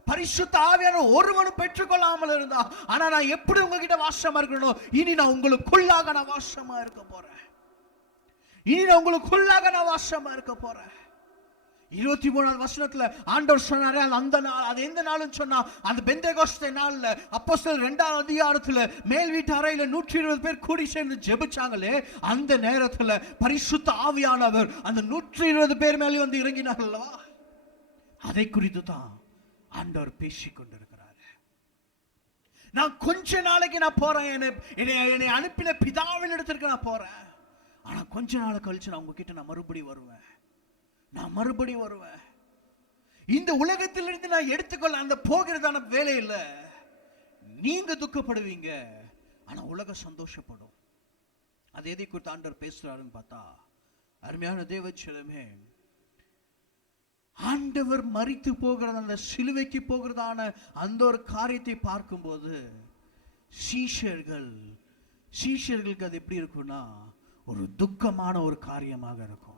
பரிசுத்த ஆவியான ஒருவனும் பெற்றுக்கொள்ளாமல் இருந்தா, ஆனா நான் எப்படி உங்ககிட்ட வாசமா இருக்கணும்? இனி நான் உங்களுக்குள்ளாக நான் வாசமா இருக்க போறேன். 23வது வசனத்துல ஆண்டவர் சொன்னாரே, அந்த நாள், அது எந்த நாள்னு சொன்னா, அந்த பெந்தேகோஸ்தே நாள்ல அப்போஸ்தலர் 2வது அதிகாரத்துல மேல் வீட்டு அறையில 120 பேர் கூடி சேர்ந்து ஜெபிச்சாங்களே, அந்த நேரத்துல பரிசுத்த ஆவியானவர் அந்த 120 பேர் மேலே வந்து இறங்கினார் அல்லவா? அதை குறித்து தான் ஆண்டவர் பேசிக் கொண்டிருக்கிறார். நான் கொஞ்ச நாளைக்கு நான் போறேன், என்னை அனுப்பின பிதாவின் இடத்திற்கு நான் போறேன், ஆனா கொஞ்ச நாள் கழிச்சு நான் உங்ககிட்ட நான் மறுபடியும் வருவேன். இந்த உலகத்திலிருந்து நான் எடுத்துக்கொள்ள அந்த போகிறதான வேலையில நீங்க துக்கப்படுவீங்க, ஆனா உலகம் சந்தோஷப்படும். அது எதை குறித்து ஆண்டவர் பேசுறாருன்னு பார்த்தா, அருமையான தேவச்சலமே, ஆண்டவர் மரித்து போகிறது, அந்த சிலுவைக்கு போகிறதான அந்த ஒரு காரியத்தை பார்க்கும்போது சீஷர்களுக்கு அது எப்படி இருக்கும்னா, ஒரு துக்கமான ஒரு காரியமாக இருக்கும்.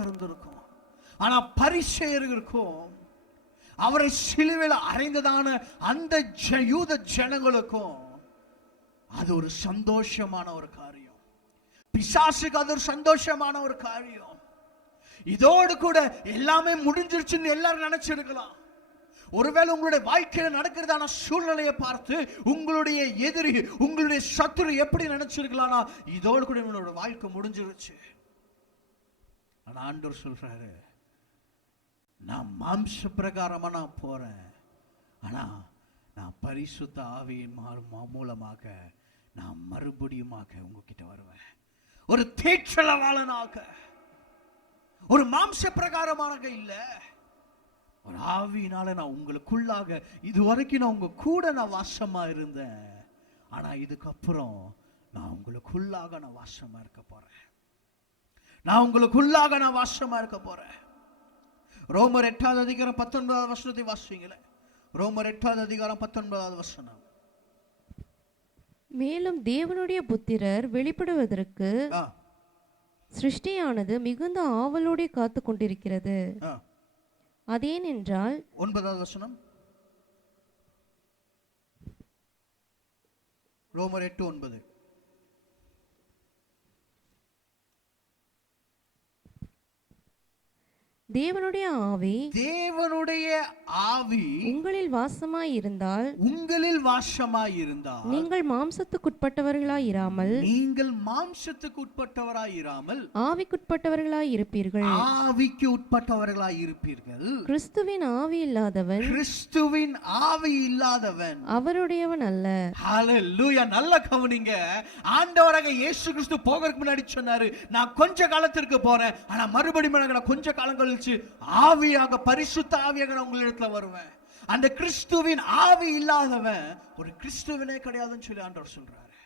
இருந்திருக்கும். ஆனா பரிசேயர்களுக்கும் அவரை சிலுவையில் அறைந்ததான அந்த யூத ஜனங்களுக்கும் அது ஒரு சந்தோஷமான ஒரு காரியம். பிசாசுக்கு அது ஒரு சந்தோஷமான ஒரு காரியம். இதோடு கூட எல்லாமே முடிஞ்சிருச்சுன்னு எல்லாரும் நினைச்சிருக்கலாம். ஒருவேளை உங்களுடைய வாழ்க்கையில நடக்கிறதான சூழ்நிலையை பார்த்து உங்களுடைய எதிரி, உங்களுடைய சத்துரு எப்படி நினைச்சிருக்கலாம்னா, இதோடு கூட உங்களோட வாழ்க்கை முடிஞ்சிருச்சு. ஆனா ஆண்டவர் சொல்றாரு, நான் மாம்ச பிரகாரமா நான் போறேன், ஆனா நான் பரிசுத்த ஆவியின் மூலமாக நான் மறுபடியுமாக உங்ககிட்ட வருவேன். ஒரு தேற்றளவாளனாக, ஒரு மாம்ச பிரகாரமாக இல்ல, ஒரு ஆவியினால நான் உங்களுக்குள்ளாக, இதுவரைக்கும் நான் உங்க கூட நான் வாசமா இருந்தேன், ஆனா இதுக்கப்புறம் நான் உங்களுக்குள்ளாக நான் வாசமா இருக்க போறேன். ரோமர் 8வது அதிகாரம் 19வது வசனத்தை வாசிங்களேன். ரோமர் 8வது அதிகாரம் 19வது வசனம். மேலும் தேவனுடைய புத்திரர் வெளிப்படுவதற்கு சிருஷ்டியானது மிகுந்த ஆவலோடு காத்து கொண்டிருக்கிறது. அதேனென்றால் 9வது வசனம், ரோமர் 8:9. தேவனுடைய ஆவி உங்களில் வாசமாயிருந்தால் நீங்கள் மாம்சத்துக்குட்பட்டவர்களாயிராமல் ஆவிக்குட்பட்டவர்களாய் இருப்பீர்கள். கிறிஸ்துவின் ஆவி இல்லாதவன் அவருடையவன் அல்ல. ஹல்லேலூயா. நல்ல கவனிங்க. ஆண்டவராக இயேசு கிறிஸ்து போகிறதுக்கு முன்னாடி சொன்னாரு, நான் கொஞ்ச காலத்திற்கு போறேன், ஆனா மறுபடியும் நான் கொஞ்ச காலங்கள் ஆவியாக, பரிசுத்த ஆவியாக நான் உங்களிடத்துல வருவேன். அந்த கிறிஸ்துவின் ஆவி இல்லாதவன் ஒரு கிறிஸ்துவனே கிடையாதுன்னு சொல்லி ஆண்டவர் சொல்றாரு.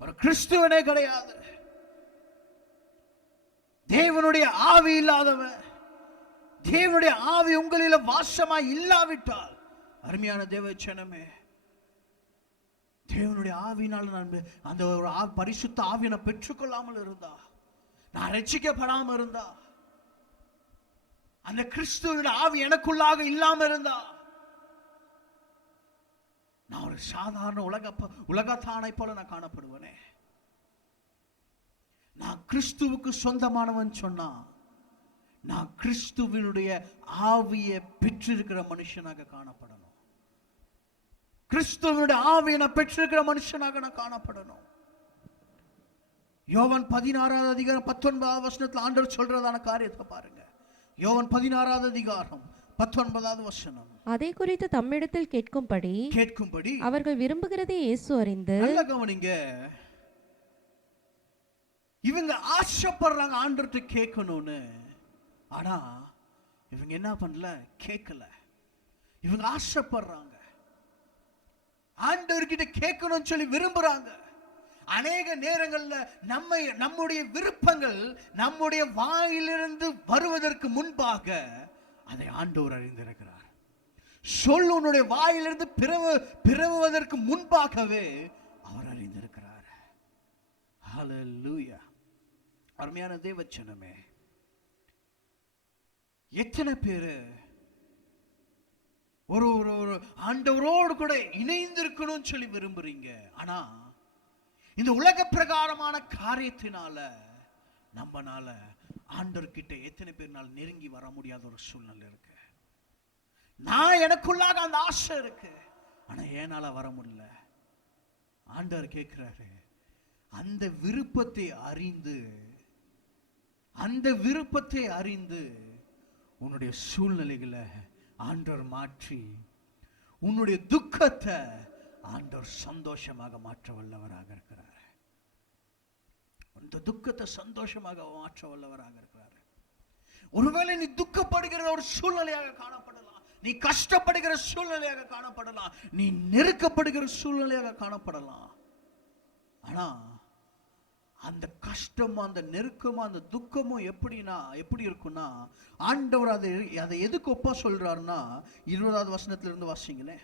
ஒரு கிறிஸ்துவனே கிடையாது. தேவனுடைய ஆவி இல்லாதவன், தேவனுடைய ஆவி உங்களில வாசமா இல்லாவிட்டால், அருமையான தேவச்சனமே, தேவனுடைய ஆவியினால் நான் அந்த ஒரு பரிசுத்த ஆவியை நான் பெற்றுக்கொள்ளாமல் இருந்தா, நான் ரட்சிக்கப்படாமல் இருந்தா, அந்த கிறிஸ்துவின் ஆவி எனக்குள்ளாக இல்லாம இருந்தா, நான் ஒரு சாதாரண உலகத்தானை போல நான் காணப்படுவேனே. நான் கிறிஸ்துவுக்கு சொந்தமானவன் சொன்னா, நான் கிறிஸ்துவினுடைய ஆவியை பெற்றிருக்கிற மனுஷனாக காணப்படணும். கிறிஸ்துவனுடைய ஆவியை நான் பெற்றிருக்கிற மனுஷனாக நான் காணப்படணும். யோவான் 16வது அதிகாரம் 19வது வசனத்தில் ஆண்டவர் சொல்றதான காரியத்தை பாருங்க. யோவான் 16வது அதிகாரம் 19வது வசனம். அதை குறித்து தம்மிடத்தில் கேட்கும்படி அவர்கள் விரும்புகிறதை இயேசு அறிந்து. நல்ல கவனிங்க. இவங்க ஆசைப்படுறாங்க ஆண்டவர்கிட்ட கேட்கணும்னு, ஆனா இவங்க என்ன பண்ணல, கேட்கல. இவங்க ஆசைப்படுறாங்க, ஆண்டவர்கிட்ட கேட்கணும்னு சொல்லி விரும்புறாங்க. அநேக நேரங்கள்ல நம்முடைய விருப்பங்கள் நம்முடைய வாயிலிருந்து வருவதற்கு முன்பாக அதை ஆண்டவர் அறிந்திருக்கிறார். சொல் உன்னுடைய வாயிலிருந்து பிறவுவதற்கு முன்பாகவே அவர் அறிந்திருக்கிறார். ஹல்லேலூயா. அருமையான தேவச்சனமே, எத்தனை பேரு ஒரு ஆண்டவரோடு கூட இணைந்திருக்கணும்னு சொல்லி விரும்புறீங்க, ஆனா இந்த உலக பிரகாரமான காரியத்தினால நம்மனால ஆண்டவர்கிட்ட எத்தனை பேர்னால நெருங்கி வர முடியாத ஒரு சூழ்நிலை இருக்கு. நான் எனக்குள்ளாக அந்த ஆசை இருக்கு, ஆனா ஏனால வர முடியல. ஆண்டவர் கேட்கிறாரு, அந்த விருப்பத்தை அறிந்து உன்னுடைய சூழ்நிலைகளை ஆண்டவர் மாற்றி, உன்னுடைய துக்கத்தை ஆண்டவர் சந்தோஷமாக மாற்ற வல்லவராக இருக்கிறார். அந்த துக்கத்தை சந்தோஷமாக மாற்ற வல்லவராக இருக்கிறார். ஒருவேளை நீ துக்கப்படுகிற ஒரு சூழ்நிலையாக காணப்படலாம், நீ கஷ்டப்படுகிற சூழ்நிலையாக காணப்படலாம், நீ நெருக்கப்படுகிற சூழ்நிலையாக காணப்படலாம். ஆனா அந்த கஷ்டமும் அந்த நெருக்கமும் அந்த துக்கமும் எப்படி இருக்கும்னா, ஆண்டவர் அதை எதுக்கு ஒப்பா சொல்றாருன்னா, 20வது வசனத்திலிருந்து வாசிங்களே.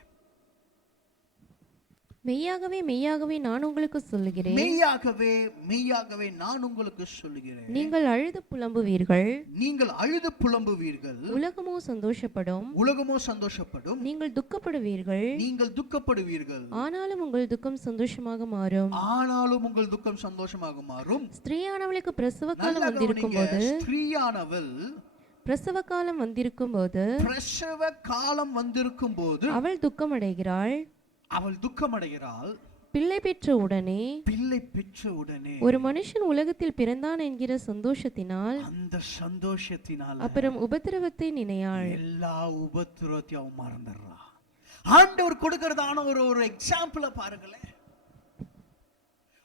மெய்யாகவே மெய்யாகவே நான் உங்களுக்கு சொல்லுகிறேன், மெய்யாகவே மெய்யாகவே நான் உங்களுக்கு சொல்லுகிறேன், நீங்கள் அழுது புலம்புவீர்கள், உலகமோ சந்தோஷப்படும், நீங்கள் துக்கப்படுவீர்கள், ஆனாலும் உங்கள் துக்கம் சந்தோஷமாக மாறும். ஸ்திரீயானவளுக்கு பிரசவ காலம் வந்திருக்கும் போது அவள் துக்கமடைகிறாள். பிள்ளை பெற்ற உடனே ஒரு மனுஷன் உலகத்தில் பிறந்தான் என்கிற சந்தோஷத்தினால், அப்புறம் உபத்திரவத்தை நினையாள். எல்லா உபத்திரவத்தையும் அவன் மறந்துடுறா. ஆண்டவர் கொடுக்கிறதான ஒரு எக்ஸாம்பிள பாருங்களேன்.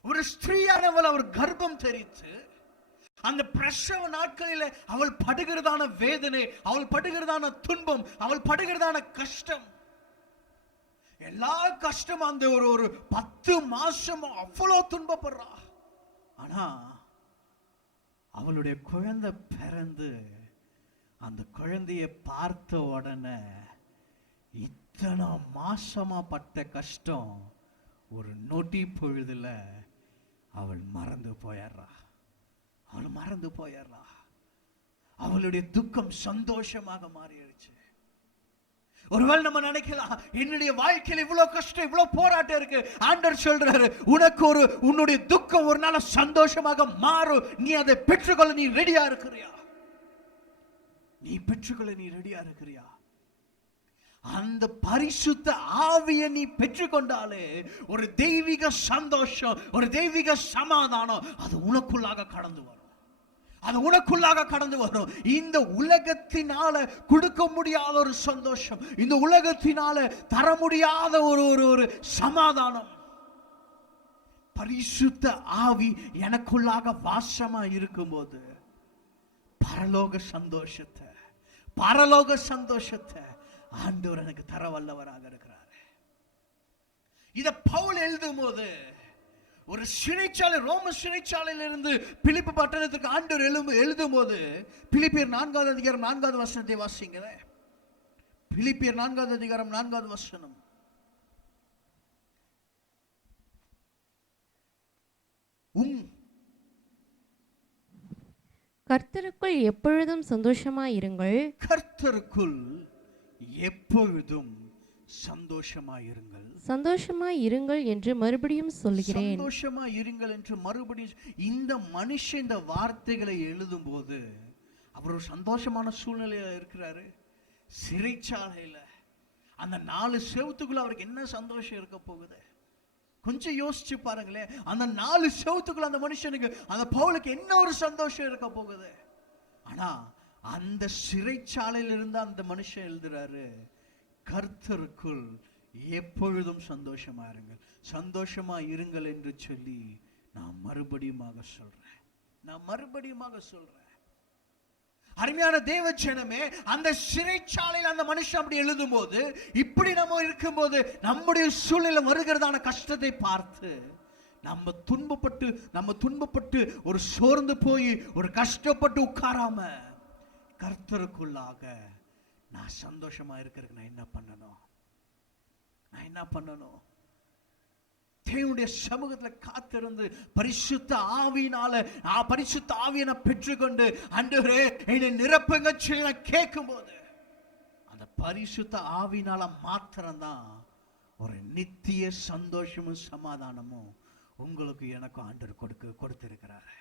ஒரு ஸ்திரீயானவள் அவர் கர்ப்பம் தெரித்து அந்த பிரசவ நாட்களில் அவள் படுகிறதான வேதனை, அவள் படுகிறதான துன்பம், அவள் படுகிறதான கஷ்டம், எல்லா கஷ்டம், அந்த ஒரு 10 மாசம் அவ்வளவு துன்பப்படுறா. ஆனா அவளுடைய குழந்தை பிறந்து அந்த குழந்தைய பார்த்த உடனே இத்தனை மாசமா பட்ட கஷ்டம் ஒரு நொடி பொழுதுல அவள் மறந்து போயிடுறா. அவளுடைய துக்கம் சந்தோஷமாக மாறிடுச்சு. ஒருவேளை நம்ம நினைக்கலாம், என்னுடைய வாழ்க்கையில் இவ்வளவு கஷ்டம், இவ்வளவு போராட்டம் இருக்கு. ஆண்டவர் சொல்றாரு, உன்னுடைய துக்கம் ஒரு நாள் சந்தோஷமாக மாறும். நீ அதை பெற்றுக்கொள்ள நீ ரெடியா இருக்கிறியா? அந்த பரிசுத்த ஆவியை நீ பெற்றுக்கொண்டாலே ஒரு தெய்வீக சந்தோஷம், ஒரு தெய்வீக சமாதானம் அது உனக்குள்ளாக கடந்து வரும். இந்த உலகத்தினால கொடுக்க முடியாத ஒரு சந்தோஷம், இந்த உலகத்தினால தர முடியாத ஒரு சமாதானம், பரிசுத்த ஆவி எனக்குள்ளாக வாசமா இருக்கும்போது பரலோக சந்தோஷத்தை ஆண்டவர் எனக்கு தர வல்லவராக இருக்கிறார். இத பவுல் எழுதும் போது ஒரு சிறைச்சாலை, ரோம சிறைச்சாலையில இருந்து பிலிப்பு பட்டணத்துக்கு ஆண்டவர் எழுதும் போது, பிலிப்பியர் 4வது அதிகாரம் 4வது வசனத்தை வாசிங்க. பிலிப்பியர் 4வது அதிகாரம் 4வது வசனம். கர்த்தருக்குள் எப்பொழுதும் சந்தோஷமாயிருங்கள். கர்த்தருக்குள் எப்பொழுதும் சந்தோஷமாயிருங்கள். சந்தோஷமாயிருங்கள் என்று மறுபடியும் சொல்கிறேன். சந்தோஷமாயிருங்கள் என்று மறுபடியும். இந்த மனுஷன் இந்த வார்த்தைகளை எழுதும் போது அவர் ஒரு சந்தோஷமான சூழ்நிலையில இருக்கிறாரு. சிறைச்சாலையில அந்த 4 செவுத்துக்குள்ள அவருக்கு என்ன சந்தோஷம் இருக்க போகுது? கொஞ்சம் யோசிச்சு பாருங்களேன். அந்த 4 செவுத்துக்குள்ள அந்த மனுஷனுக்கு, அந்த பவுலுக்கு என்ன ஒரு சந்தோஷம் இருக்க போகுது? ஆனா அந்த சிறைச்சாலையில இருந்து அந்த மனுஷன் எழுதுறாரு, கர்த்தருக்குள் எப்பொழுதும் சந்தோஷமா இருங்கள் என்று சொல்லி நான் மறுபடியுமாக சொல்றேன். அருமையான தேவஜனமே, அந்த சிறைச்சாலையில் அந்த மனுஷன் அப்படி எழுதும் போது, இப்படி நம்ம இருக்கும்போது நம்முடைய சூழ்நிலை வருகிறதான கஷ்டத்தை பார்த்து நம்ம துன்பப்பட்டு ஒரு சோர்ந்து போய் ஒரு கஷ்டப்பட்டு உட்காராம, கர்த்தருக்குள்ளாக நான் சந்தோஷமா இருக்கிறதுக்கு நான் என்ன பண்ணணும்? தேவனுடைய சமூகத்துல காத்திருந்து பரிசுத்த ஆவியினை பெற்றுக்கொண்டு, ஆண்டவரே என்னை நிரப்புங்க சொல்லி கேட்கும் போது, அந்த பரிசுத்த ஆவியினால மாத்திரம்தான் ஒரு நித்திய சந்தோஷமும் சமாதானமும் உங்களுக்கு எனக்கும் ஆண்டவர் கொடுத்திருக்கிறாரு.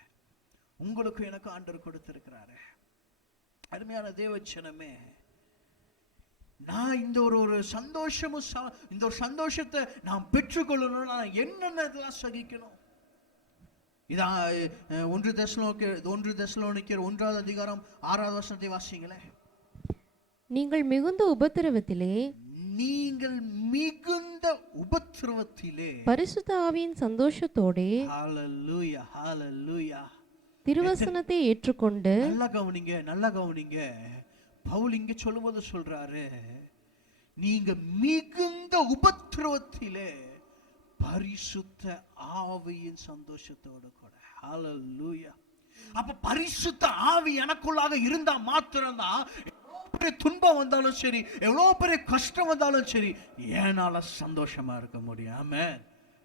அருமையான தேவச்சனமே, நான் இந்த ஒரு சந்தோஷமும் இந்த ஒரு சந்தோஷத்தை நான் பெற்றுக்கொள்ளணும். நான் என்னென்னலாம் சகிக்கணும்? இதான் 1 தெசலோனிக்கேயர் 1வது அதிகாரம் 6வது வசனத்தை வாசிங்களே. நீங்கள் மிகுந்த உபத்திரவத்திலே பரிசுத்த ஆவியின் சந்தோஷத்தோடே திருவசனத்தை ஏற்றுக்கொண்டு. நல்லா கவனிங்க. பவுல் இங்க சொல்லும்போது சொல்றாரு, நீங்க மிகுந்த உபத்திரவத்திலே பரிசுத்த ஆவியின் சந்தோஷத்தோடு கூட. ஹல்லேலூயா. அப்ப பரிசுத்த ஆவி எனக்குள்ளாக இருந்தா மாத்திரம்தான் எவ்வளவு பெரிய துன்பம் வந்தாலும் சரி, எவ்வளவு பெரிய கஷ்டம் வந்தாலும் சரி, என்னால சந்தோஷமா இருக்க முடியும். ஆமென்.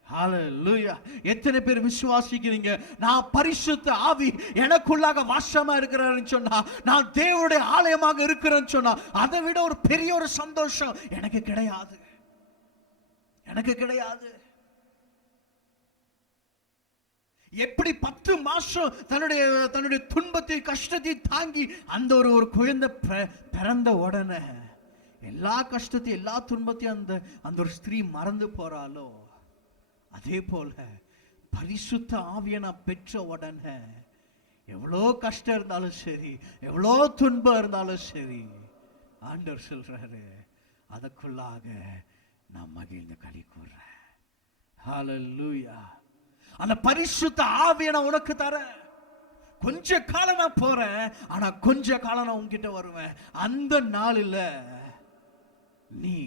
ஹல்லேலூயா. எத்தனை பேர் விசுவாசிக்கிறீங்க, நான் பரிசுத்த ஆவி எனக்குள்ளாக வாசமா இருக்கிறாருன்னு சொன்னா, நான் தேவனுடைய ஆலயமாக இருக்கிறேன்னு சொன்னா, அதை விட ஒரு பெரிய ஒரு சந்தோஷம் எனக்கு கிடையாது. எப்படி 10 மாசம் தன்னுடைய துன்பத்தை கஷ்டத்தை தாங்கி அந்த ஒரு குழந்தை பிறந்த உடனே எல்லா கஷ்டத்தையும் எல்லா துன்பத்தையும் அந்த ஒரு ஸ்திரீ மறந்து போறாளோ, அதே போல பரிசுத்த ஆவியை நான் பெற்ற உடனே எவ்வளோ கஷ்டம் இருந்தாலும் சரி, எவ்வளோ துன்பம் இருந்தாலும் சரி, ஆண்டவர் சொல்றாரு, அதுக்குள்ளாக நான் மகிழ்ந்து களி கூறுறேன். ஹல்லேலூயா. அந்த பரிசுத்த ஆவியை நான் உனக்கு தரேன். கொஞ்ச காலம் நான் போறேன், ஆனா கொஞ்ச காலம் நான் உன்கிட்ட வருவேன். அந்த நாளில் நீ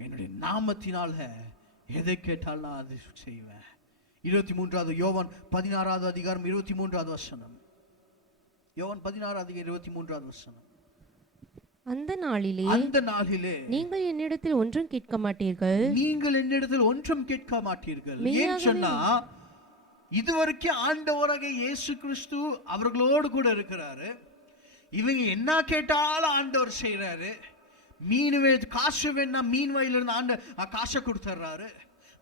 என்னுடைய நாமத்தினால எதை கேட்டால் நான் அதை செய்வேன். 23வது யோவான் 16வது அதிகாரம் 23வது வசனம். யோவான் 16வது அதிகாரம் 23வது வசனம். அந்த நாளிலே அந்த நாளிலே நீங்கள் என்னிடத்தில் ஒன்றும் கேட்க மாட்டீர்கள். நீங்கள் என்னிடத்தில் ஒன்றும் கேட்க மாட்டீர்கள். ஏன் மெய்யாகவே சொன்னா இதுவரைக்கும் ஆண்டவராக இயேசு கிறிஸ்து அவர்களோடு கூட இருக்கிறாரு. இவங்க என்ன கேட்டாலும் ஆண்டவர் செய்யறாரு. மீன் காசு வேணா மீன் வயலிருந்து காசை கொடுத்துட்றாரு.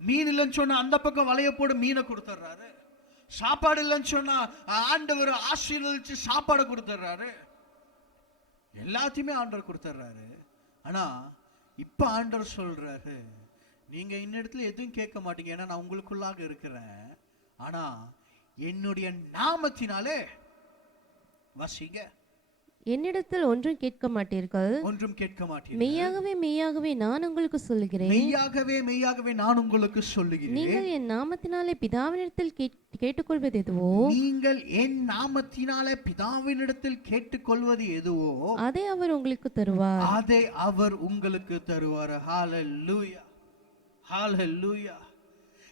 மீன் இல்லைன்னு சொன்னா அந்த பக்கம் வலைய போட்டு மீனை கொடுத்துட்றாரு. சாப்பாடு இல்லைன்னு சொன்னா ஆண்டவர் ஆசீர்வதிச்சு சாப்பாடு கொடுத்துட்றாரு. எல்லாத்தையுமே ஆண்டவர் கொடுத்துட்றாரு. ஆனா இப்ப ஆண்டவர் சொல்றாரு, நீங்க இன்னிடத்துல எதுவும் கேட்க மாட்டீங்க, ஏன்னா நான் உங்களுக்குள்ளாக இருக்கிறேன். ஆனா என்னுடைய நாமத்தினாலே வசிங்க. என்னிடத்தில் ஒன்றும் கேட்க மாட்டீர்கள். ஒன்றும் கேட்க மாட்டீர்கள். மெய்யாகவே மெய்யாகவே நான் உங்களுக்கு சொல்லுகிறேன். மெய்யாகவே மெய்யாகவே நான் உங்களுக்கு சொல்லுகிறேன். நீங்கள் என் நாமத்தினாலே பிதாவினிடத்தில் கேட்டுக்கொள்வது எதுவோ, நீங்கள் என் நாமத்தினாலே பிதாவினிடத்தில் கேட்டுக்கொள்வது எதுவோ அதை அவர் உங்களுக்கு தருவார். அதை அவர் உங்களுக்கு தருவார். ஹalleluya, ஹalleluya.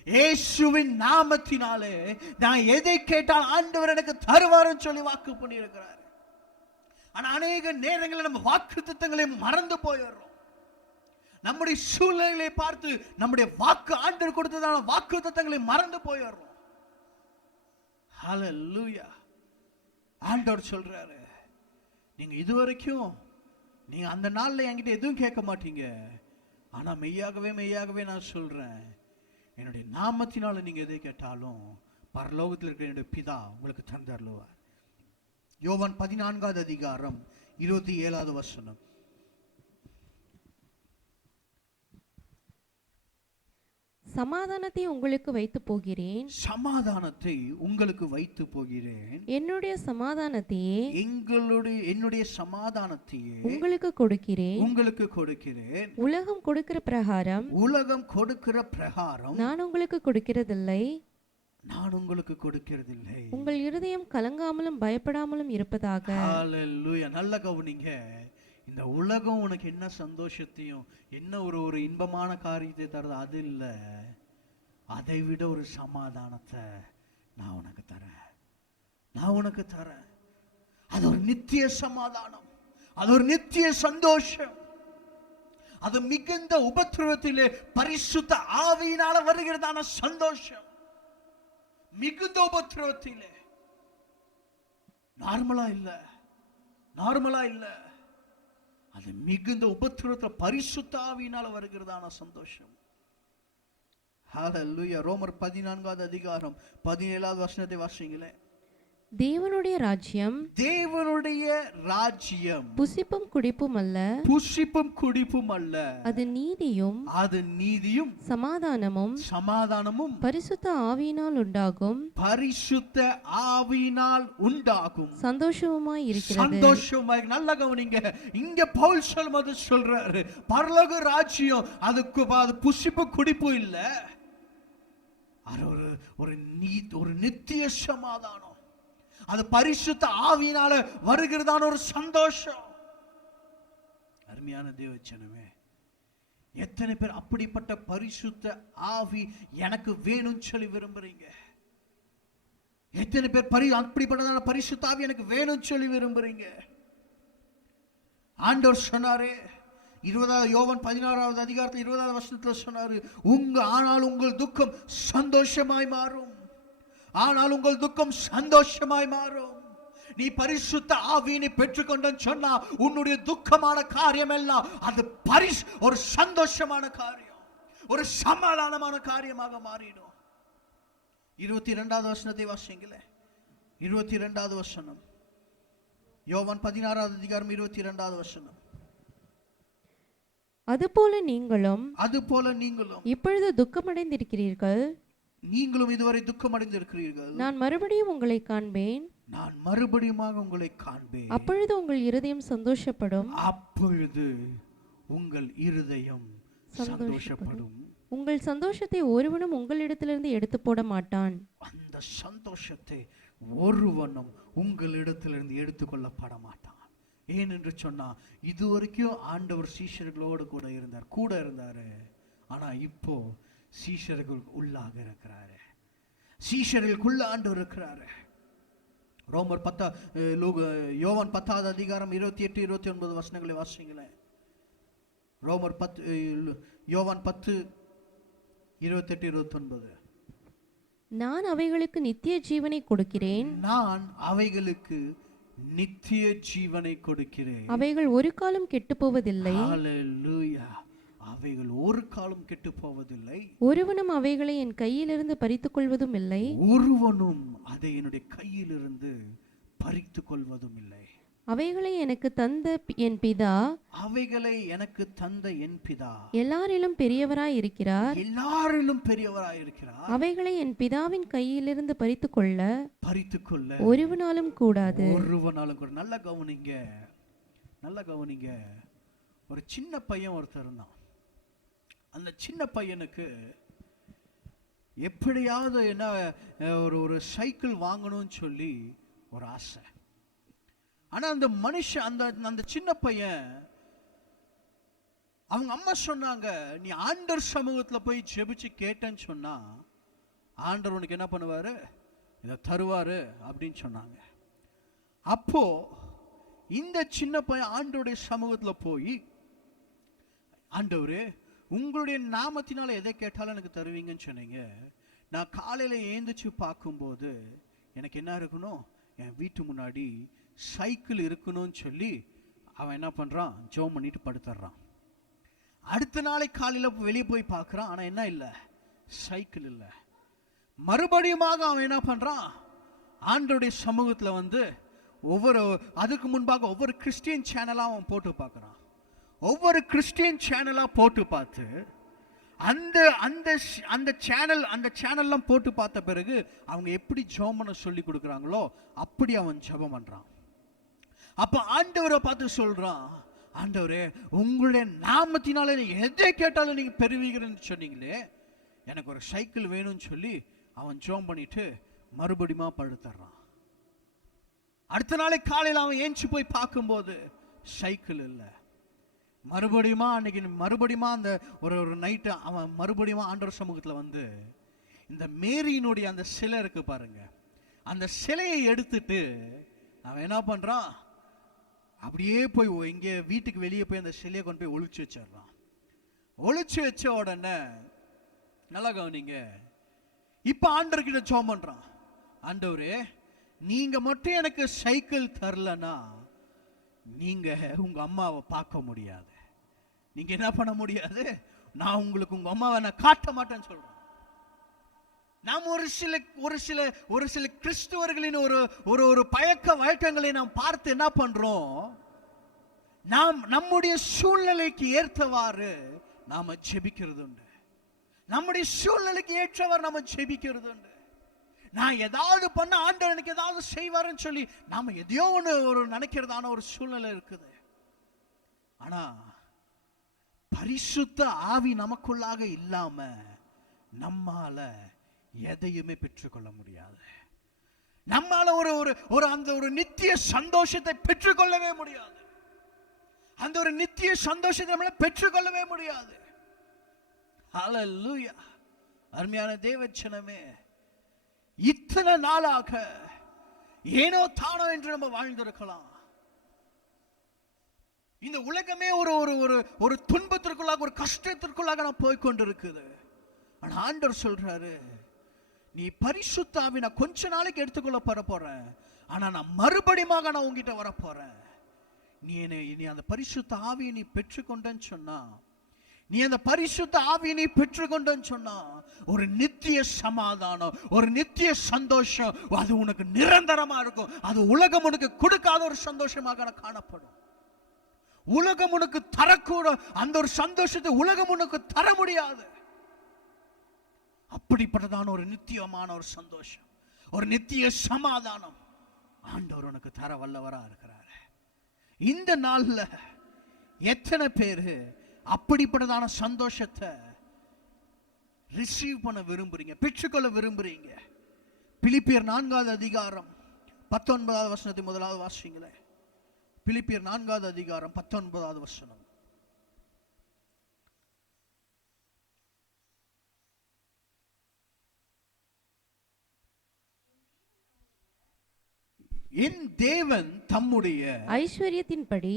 இயேசுவின் நாமத்தினாலே நான் எதை கேட்டால் ஆண்டவர் எனக்கு தருவார்னு சொல்லி வாக்கு பண்ணியிருக்கிறார். ஆனா அநேக நேரங்களில் நம்ம வாக்குத்தத்தங்களை மறந்து போயிடுறோம். நம்முடைய சூழ்நிலைகளை பார்த்து நம்முடைய வாக்கு ஆண்டவர் கொடுத்ததான வாக்குத்தத்தங்களை மறந்து போயிடுறோம். ஹalleluya. ஆண்டவர் சொல்றாரு, நீங்க இதுவரைக்கும் நீங்க அந்த நாள்ல என்கிட்ட எதுவும் கேட்க மாட்டீங்க. ஆனா மெய்யாகவே மெய்யாகவே நான் சொல்றேன், என்னுடைய நாமத்தினால நீங்க எதை கேட்டாலும் பரலோகத்தில் இருக்கிற என்னுடைய பிதா உங்களுக்கு தந்தருளுவார். யோவான் 14வது அதிகாரம் 27வது வசனம். சமாதானத்தை உங்களுக்கு வைத்து போகிறேன். சமாதானத்தை உங்களுக்கு வைத்து போகிறேன். என்னுடைய சமாதானத்தையே என்னுடைய சமாதானத்தையே உங்களுக்கு கொடுக்கிறேன். உங்களுக்கு கொடுக்கிறேன். உலகம் கொடுக்கிற பிரகாரம் நான் உங்களுக்கு கொடுக்கிறதில்லை. நான் உங்களுக்கு கொடுக்கிறதில்லை. உங்கள் இருதயம் கலங்காமலும் பயப்படாமலும் இருப்பதாக. ஹalleluya. நல்ல கவனிங்க. இந்த உலகம் உனக்கு என்ன சந்தோஷத்தையும் என்ன ஒரு இன்பமான காரியத்தை தருது, அது இல்ல. அதை விட ஒரு சமாதானத்தை நான் உனக்கு தரேன். அது ஒரு நித்திய சமாதானம், அது ஒரு நித்திய சந்தோஷம். அது மிகுந்த உபத்திரவத்திலே பரிசுத்த ஆவியினால வருகிறதான சந்தோஷம். மிகுந்த உபத்திரவத்திலே, நார்மலா இல்ல. அது மிகுந்த உபத்திரவத்தில் பரிசுத்த ஆவியினால வருகிறதான சந்தோஷம். ஹalleluya. ரோமர் 14வது அதிகாரம் 17வது வசனத்தை வாசிங்களே. தேவனுடைய ராஜ்யம் புசிப்பும் குடிப்பும் அல்ல, அது நீதியும் சமாதானமும் பரிசுத்த ஆவியினால் உண்டாகும் சந்தோஷமாய் இருக்கிறது. நல்ல கவனிங்க. இங்க பவுல் சொல்றாரு, பரலோக ராஜ்யம் அதுக்கு புசிப்பு குடிப்பு இல்ல, அது ஒரு நித்திய சமாதானம். அது பரிசுத்த ஆவியினால வருகிறதான ஒரு சந்தோஷம். அருமையான தேவச்சனமே, எத்தனை பேர் அப்படிப்பட்ட பரிசுத்த ஆவி எனக்கு வேணும் சொல்லி விரும்புறீங்க? எத்தனை பேர் அப்படிப்பட்டதான பரிசுத்த ஆவி எனக்கு வேணும் சொல்லி விரும்புறீங்க? ஆண்டவர் சொன்னாரே, யோவான் 16வது அதிகாரத்தில் 20வது வசனத்தில் சொன்னாரு, ஆனால் உங்கள் துக்கம் சந்தோஷமாய் மாறும். நீ பரிசுத்த ஆவியை பெற்றுக்கொண்டன்னு சொன்னா உன்னுடைய துக்கமான காரியம் எல்லாம் அது ஒரு சந்தோஷமான காரியம், ஒரு சமாதானமான காரியமாக மாறிடும். 22வது வசனத்தை வாசிங்களே. 22வது வசனம், யோவான் 16வது அதிகாரம் 22வது வசனம். அதுபோல நீங்களும் இப்பொழுது துக்கமடைந்திருக்கிறீர்கள். நீங்களும் இதுவரை துக்கமடைந்திருக்கிறீர்கள். நான் மறுபடியும் உங்களை காண்பேன். அப்பொழுது உங்கள் இருதயம் சந்தோஷப்படும். உங்கள் சந்தோஷத்தை ஒருவனும் உங்களிடத்திலிருந்து எடுத்து போட மாட்டான். அந்த சந்தோஷத்தை ஒருவனும் உங்களிடத்திலிருந்து எடுத்துக்கொள்ளப்பட மாட்டான். ஏனென்று சொன்னா, இதுவரைக்கும் ஆண்டவர் சீஷர்களோடு கூட இருந்தாரு. ஆனா இப்போ சீஷர்கள் உள்ளாக இருக்கிறாரு. சீஷர்களுக்குள்ள ஆண்டவர் இருக்கிறாரு. ரோமர் 10 யோவான் 10வது அதிகாரம் 28 29 வசனங்களை வாசிங்களேன். ரோமர் 10 யோவான் 10 28 29. நான் அவைகளுக்கு நித்திய ஜீவனை கொடுக்கிறேன், நான் அவைகளுக்கு நித்திய ஜீவனை கொடுக்கிறேன், அவைகள் ஒரு காலம் கெட்டு போவதில்லை, ஹalleluya, அவைகள் ஒரு காலம் கெட்டு போவதில்லை, ஒருவனும் அவைகளை என் கையிலிருந்து பறித்துக் கொள்வதும் இல்லை, ஒருவனும் அதை என்னுடைய கையிலிருந்து பறித்துக் கொள்வதும் இல்லை. அவைகளை எனக்கு தந்த என் பிதா, அவைகளை எனக்கு தந்த என் பிதா எல்லாரிலும் பெரியவராய் இருக்கிறார், எல்லாரிலும் பெரியவராய் இருக்கிறார், அவைகளை என் பிதாவின் கையிலிருந்து பறித்துக் கொள்ள ஒருவனாலும் கூடாது. ஒருவனாலும் கூட. நல்ல கவனிங்க, நல்ல கவனிங்க. ஒரு சின்ன பையன் ஒருத்தர் இருந்தான். அந்த சின்ன பையனுக்கு எப்படியாவது என்ன ஒரு சைக்கிள் வாங்கணும்னு சொல்லி ஒரு ஆசை. ஆனா அந்த மனுஷன் அந்த சின்ன பையன், அவங்க அம்மா சொன்னாங்க, நீ ஆண்டவர் சமூகத்துல போய் ஜெபிச்சு கேட்டேன்னு சொன்னா ஆண்டவர் உனக்கு என்ன பண்ணுவாரு, இதை தருவாரு அப்படின்னு சொன்னாங்க. அப்போ இந்த சின்ன பையன் ஆண்டவருடைய சமூகத்துல போய், ஆண்டவரே உங்களுடைய நாமத்தினால எதை கேட்டாலும் எனக்கு தருவீங்கன்னு சொன்னீங்க. நான் காலையில ஏந்திச்சு பார்க்கும்போது எனக்கு என்ன இருக்கணும், என் வீட்டு முன்னாடி சைக்கிள் இருக்கணும்னு சொல்லி அவன் என்ன பண்றான், ஜெபம் பண்ணிட்டு படுத்துறான். அடுத்த நாளை காலையில வெளியே போய் பார்க்கறான், ஆனா என்ன இல்லை, சைக்கிள் இல்லை. மறுபடியும் அவன் என்ன பண்றான், ஆண்டவருடைய சமூகத்துல வந்து அதுக்கு முன்பாக ஒவ்வொரு கிறிஸ்டியன் சேனலா அவன் போட்டு பார்க்கறான். ஒவ்வொரு கிறிஸ்டியன் சேனலா போட்டு பார்த்து அந்த சேனல்லாம் போட்டு பார்த்த பிறகு அவங்க எப்படி ஜெபம் பண்ண சொல்லி கொடுக்குறாங்களோ அப்படி அவன் ஜெபம் பண்றான். அப்ப ஆண்டவரை பார்த்து சொல்றான், ஆண்டவரே உங்களுடைய நாமத்தினால எதை கேட்டாலும் நீங்க பெறுவீங்கன்னு சொன்னீங்களே, எனக்கு ஒரு சைக்கிள் வேணும்னு சொல்லி அவன் ஜெபம் பண்ணிட்டு மறுபடியும் படுத்துறான். அடுத்த நாளை காலையில் அவன் ஏஞ்சி போய் பார்க்கும்போது சைக்கிள் இல்லை. மறுபடியும் அந்த ஒரு நைட்டு அவன் மறுபடியும் ஆண்டவர் சமூகத்தில் வந்து இந்த மேரியினுடைய அந்த சிலை இருக்கு பாருங்க, அந்த சிலையை எடுத்துட்டு அவன் என்ன பண்றான், அப்படியே போய் இங்கே வீட்டுக்கு வெளியே போய் அந்த சிலையை கொண்டு போய் ஒளிச்சு வச்சிடறான். ஒளிச்சு வச்ச உடனே நல்லா கவனிங்க, இப்ப ஆண்டவர்கிட்ட ஜெபம் பண்றான், ஆண்டவரே நீங்க மட்டும் எனக்கு சைக்கிள் தரலனா நீங்க உங்க அம்மாவை பார்க்க முடியாது, நீங்க என்ன பண்ண முடியாது, நான் உங்களுக்கு உங்க அம்மாவை நான் காட்ட மாட்டேன்னு சொல்றேன். நாம் ஒரு சில கிறிஸ்துவர்களின் ஒரு பழக்க வழக்கங்களை நாம் பார்த்து என்ன பண்றோம், நாம் நம்முடைய சூழ்நிலைக்கு ஏற்றவாறு நாம ஜெபிக்கிறது உண்டு. நம்முடைய சூழ்நிலைக்கு ஏற்றவாறு நாம ஜெபிக்கிறது உண்டு. நான் ஏதாவது பண்ண ஆண்டவர் எனக்கு ஏதாவது செய்வாருன்னு சொல்லி நாம எதையோ ஒரு நினைக்கிறதான ஒரு சூழ்நிலை இருக்குது. ஆனா பரிசுத்த ஆவி நமக்குள்ளாக இல்லாம நம்மால எதையுமே பெற்றுக்கொள்ள முடியாது. நம்மால ஒரு நித்திய சந்தோஷத்தை பெற்றுக்கொள்ளவே முடியாது. அந்த ஒரு நித்திய சந்தோஷத்தை நம்மளால பெற்றுக்கொள்ளவே முடியாது. ஹல்லேலூயா. அருமையான தேவச்சனமே, இத்தனை நாளாக ஏனோ தானோ என்று நம்ம வாழ்ந்திருக்கலாம். இந்த உலகமே ஒரு துன்பத்திற்குள்ளாக, ஒரு கஷ்டத்திற்குள்ளாக நான் போய்கொண்டிருக்குது. ஆனா ஆண்டவர் சொல்றாரு, நீ பரிசுத்த ஆவி நான் கொஞ்ச நாளைக்கு எடுத்துக்கொள்ள போறேன், ஆனா நான் மறுபடியும் நான் உங்ககிட்ட வர போறேன். நீ அந்த பரிசுத்த ஆவியை நீ பெற்றுக்கொண்டேன்னு சொன்னா, நீ அந்த பரிசுத்த ஆவியை நீ பெற்றுக்கொண்டேன்னு சொன்னா ஒரு நித்திய சமாதானம், ஒரு நித்திய சந்தோஷம், அது உனக்கு நிரந்தரமா இருக்கும். அது உலகம் உனக்கு கொடுக்காத ஒரு சந்தோஷமாக காணப்படும். உலகம் உனக்கு தரக்கூட அந்த ஒரு சந்தோஷத்தை உலகம் உனக்கு தர முடியாது. அப்படிப்பட்டதான ஒரு நித்தியமான ஒரு சந்தோஷம், ஒரு நித்திய சமாதானம் ஆண்டவர் உனக்கு தர வல்லவரா இருக்கிறார். இந்த நாள்ல எத்தனை பேரு அப்படிப்பட்டதான சந்தோஷத்தை ரிசீவ் பண்ண விரும்புறீங்க, பெற்றுக்கொள்ள விரும்புறீங்க? பிலிப்பியர் 4வது அதிகாரம் 19வது வசனத்தை முதலாவது வாசிங்களே. பிலிப்பியர் 4வது அதிகாரம் 19வது வசனம். என் தேவன் தம்முடைய ஐஸ்வர்யத்தின்படி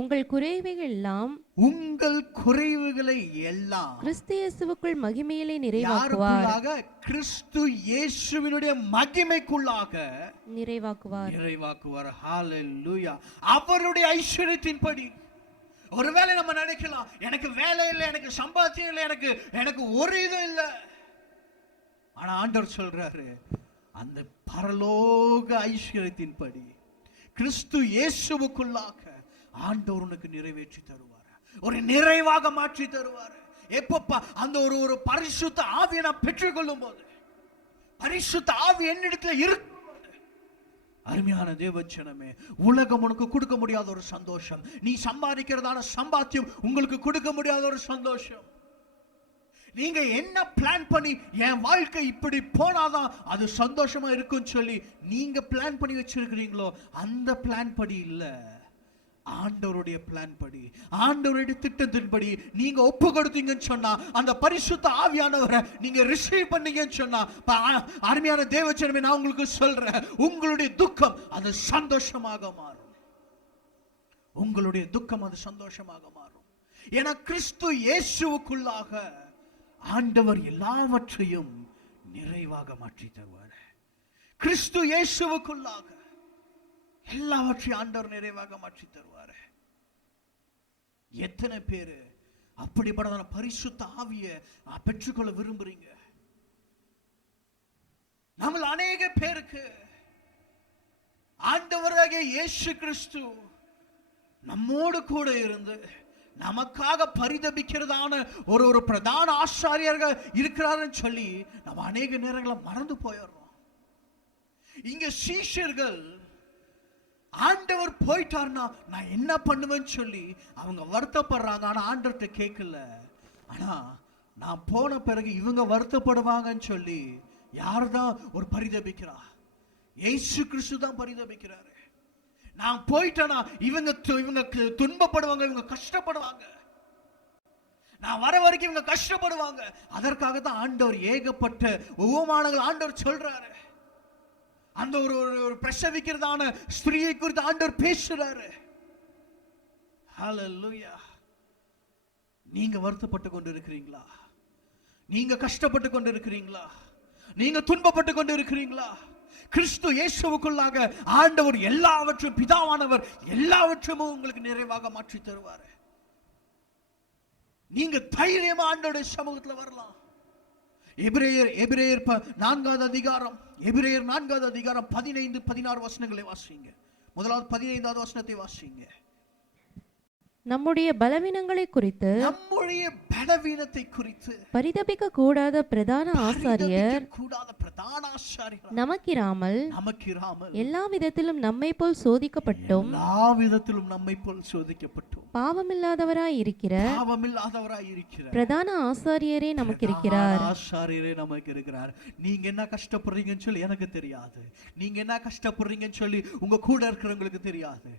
உங்கள் குறைவுகளை எல்லாம் கிறிஸ்து இயேசுவுக்குள் மகிமையிலே நிறைவாக்குவார். கிறிஸ்து இயேசுவினுடைய மகிமைக்குள்ளாக நிறைவாக்குவார். ஹalleluya. அவருடைய ஐஸ்வர்யத்தின்படி. ஒருவேளை நம்ம நினைக்கலாம், எனக்கு வேலை இல்லை, எனக்கு சம்பாத்தியம் இல்லை, எனக்கு ஒரு இதுவும் இல்லை. ஆனா ஆண்டவர் சொல்றாரு, அந்த பரலோக ஐஸ்வர்யத்தின்படி கிறிஸ்து இயேசுவுக்குள்ளாக ஆண்டவர் உனக்கு நிறைவேற்றி தருவார், ஒரு நிறைவாக மாற்றி தருவார். எப்பப்பா அந்த ஒரு பரிசுத்த ஆவியை நான் பெற்றுக்கொள்ளும் போது, பரிசுத்த ஆவி என்னிடத்துல இருக்கு. அருமையான தேவஜனமே, உலகம் உனக்கு கொடுக்க முடியாத ஒரு சந்தோஷம், நீ சம்பாதிக்கிறதான சம்பாத்தியம் உங்களுக்கு கொடுக்க முடியாத ஒரு சந்தோஷம். நீங்க என்ன பிளான் பண்ணி என் வாழ்க்கை இப்படி போனாதான் அது சந்தோஷமா இருக்குன்னு சொல்லி நீங்க பிளான் பண்ணி வச்சிருக்கிறீங்களோ, அந்த பிளான் படி இல்ல, ஆண்டவருடைய பிளான் படி, ஆண்டவருடைய திட்டத்தின்படி நீங்க ஒப்பு கொடுத்தீங்கன்னு சொன்னா, அந்த பரிசுத்த ஆவியானவரை நீங்க ரிசீவ் பண்ணீங்கன்னு சொன்னா, அருமையான தேவஜனமே, நான் உங்களுக்கு சொல்றேன், உங்களுடைய துக்கம் அது சந்தோஷமாக மாறும். உங்களுடைய துக்கம் அது சந்தோஷமாக மாறும். ஏன்னா கிறிஸ்து இயேசுவுக்குள்ளாக ஆண்டவர் எல்லாவற்றையும் நிறைவாக மாற்றி தருவார். கிறிஸ்து இயேசுவுக்குள்ளாக எல்லாவற்றையும் ஆண்டவர் நிறைவாக மாற்றி தருவார். எத்தனை பேரு அப்படிப்பட்ட பரிசுத்த ஆவியை பெற்றுக்கொள்ள விரும்புறீங்க? நம்ம அநேக பேருக்கு ஆண்டவராகிய இயேசு கிறிஸ்து நம்மோடு கூட இருந்து நமக்காக பரிதபிக்கிறதான ஒரு பிரதான ஆசாரியர்கள் இருக்கிறாருன்னு சொல்லி நம்ம அநேக நேரங்களை மறந்து போயிடுறோம். இங்க சீஷர்கள் ஆண்டவர் போயிட்டார்னா நான் என்ன பண்ணுவேன்னு சொல்லி அவங்க வருத்தப்படுறாங்க. ஆனா ஆண்டவர்கிட்ட கேட்கல. ஆனா நான் போன பிறகு இவங்க வருத்தப்படுவாங்கன்னு சொல்லி யார்தான் ஒரு பரிதபிக்கிறா? இயேசு கிறிஸ்து தான் பரிதபிக்கிறாரு. நான் போயிட்டேனா இவங்க துன்பப்படுவாங்க, இவங்க கஷ்டப்படுவாங்க, நான் வர வரைக்கும் இவங்க கஷ்டப்படுவாங்க. அதற்காக தான் ஆண்டவர் ஏகப்பட்ட உபமானங்கள் ஆண்டவர் சொல்றாரு. அந்த ஒரு பிரசவிக்கிறதான ஸ்திரீயை குறித்து ஆண்டவர் பேசுறாரு. ஹalleluya. நீங்க வருத்தப்பட்டு கொண்டு இருக்கிறீங்களா? நீங்க கஷ்டப்பட்டு கொண்டு இருக்கிறீங்களா? நீங்க துன்பப்பட்டு கொண்டு இருக்கிறீங்களா? கிறிஸ்து இயேசுவுக்குள்ளாக ஆண்டவர் எல்லாவற்றையும், பிதாவானவர் எல்லாவற்றையும் உங்களுக்கு நிறைவாக மாற்றி தருவார். நீங்க தைரியமா ஆண்டவருடைய சமூகத்தில் வரலாம். எபிரேயர் 4வது அதிகாரம் 15, 16 வசனங்களை வாசிங்க. முதலாவது 15வது வசனத்தை வாசிங்க. நம்முடைய பலவீனங்களை குறித்து பரிதபிக்க கூடாத பிரதான ஆசாரியர் நமக்கிராமல் எல்லா விதத்திலும் நம்மை போல் சோதிக்கப்பட்டும் பாவமில்லாதவராய் இருக்கிற பிரதான ஆசாரியரே நமக்கு இருக்கிறார். நீங்க என்ன கஷ்டப்படுறீங்கன்னு சொல்லி எனக்கு தெரியாது, நீங்க என்ன கஷ்டப்படுறீங்கன்னு சொல்லி உங்க கூட இருக்கிறவங்களுக்கு தெரியாது.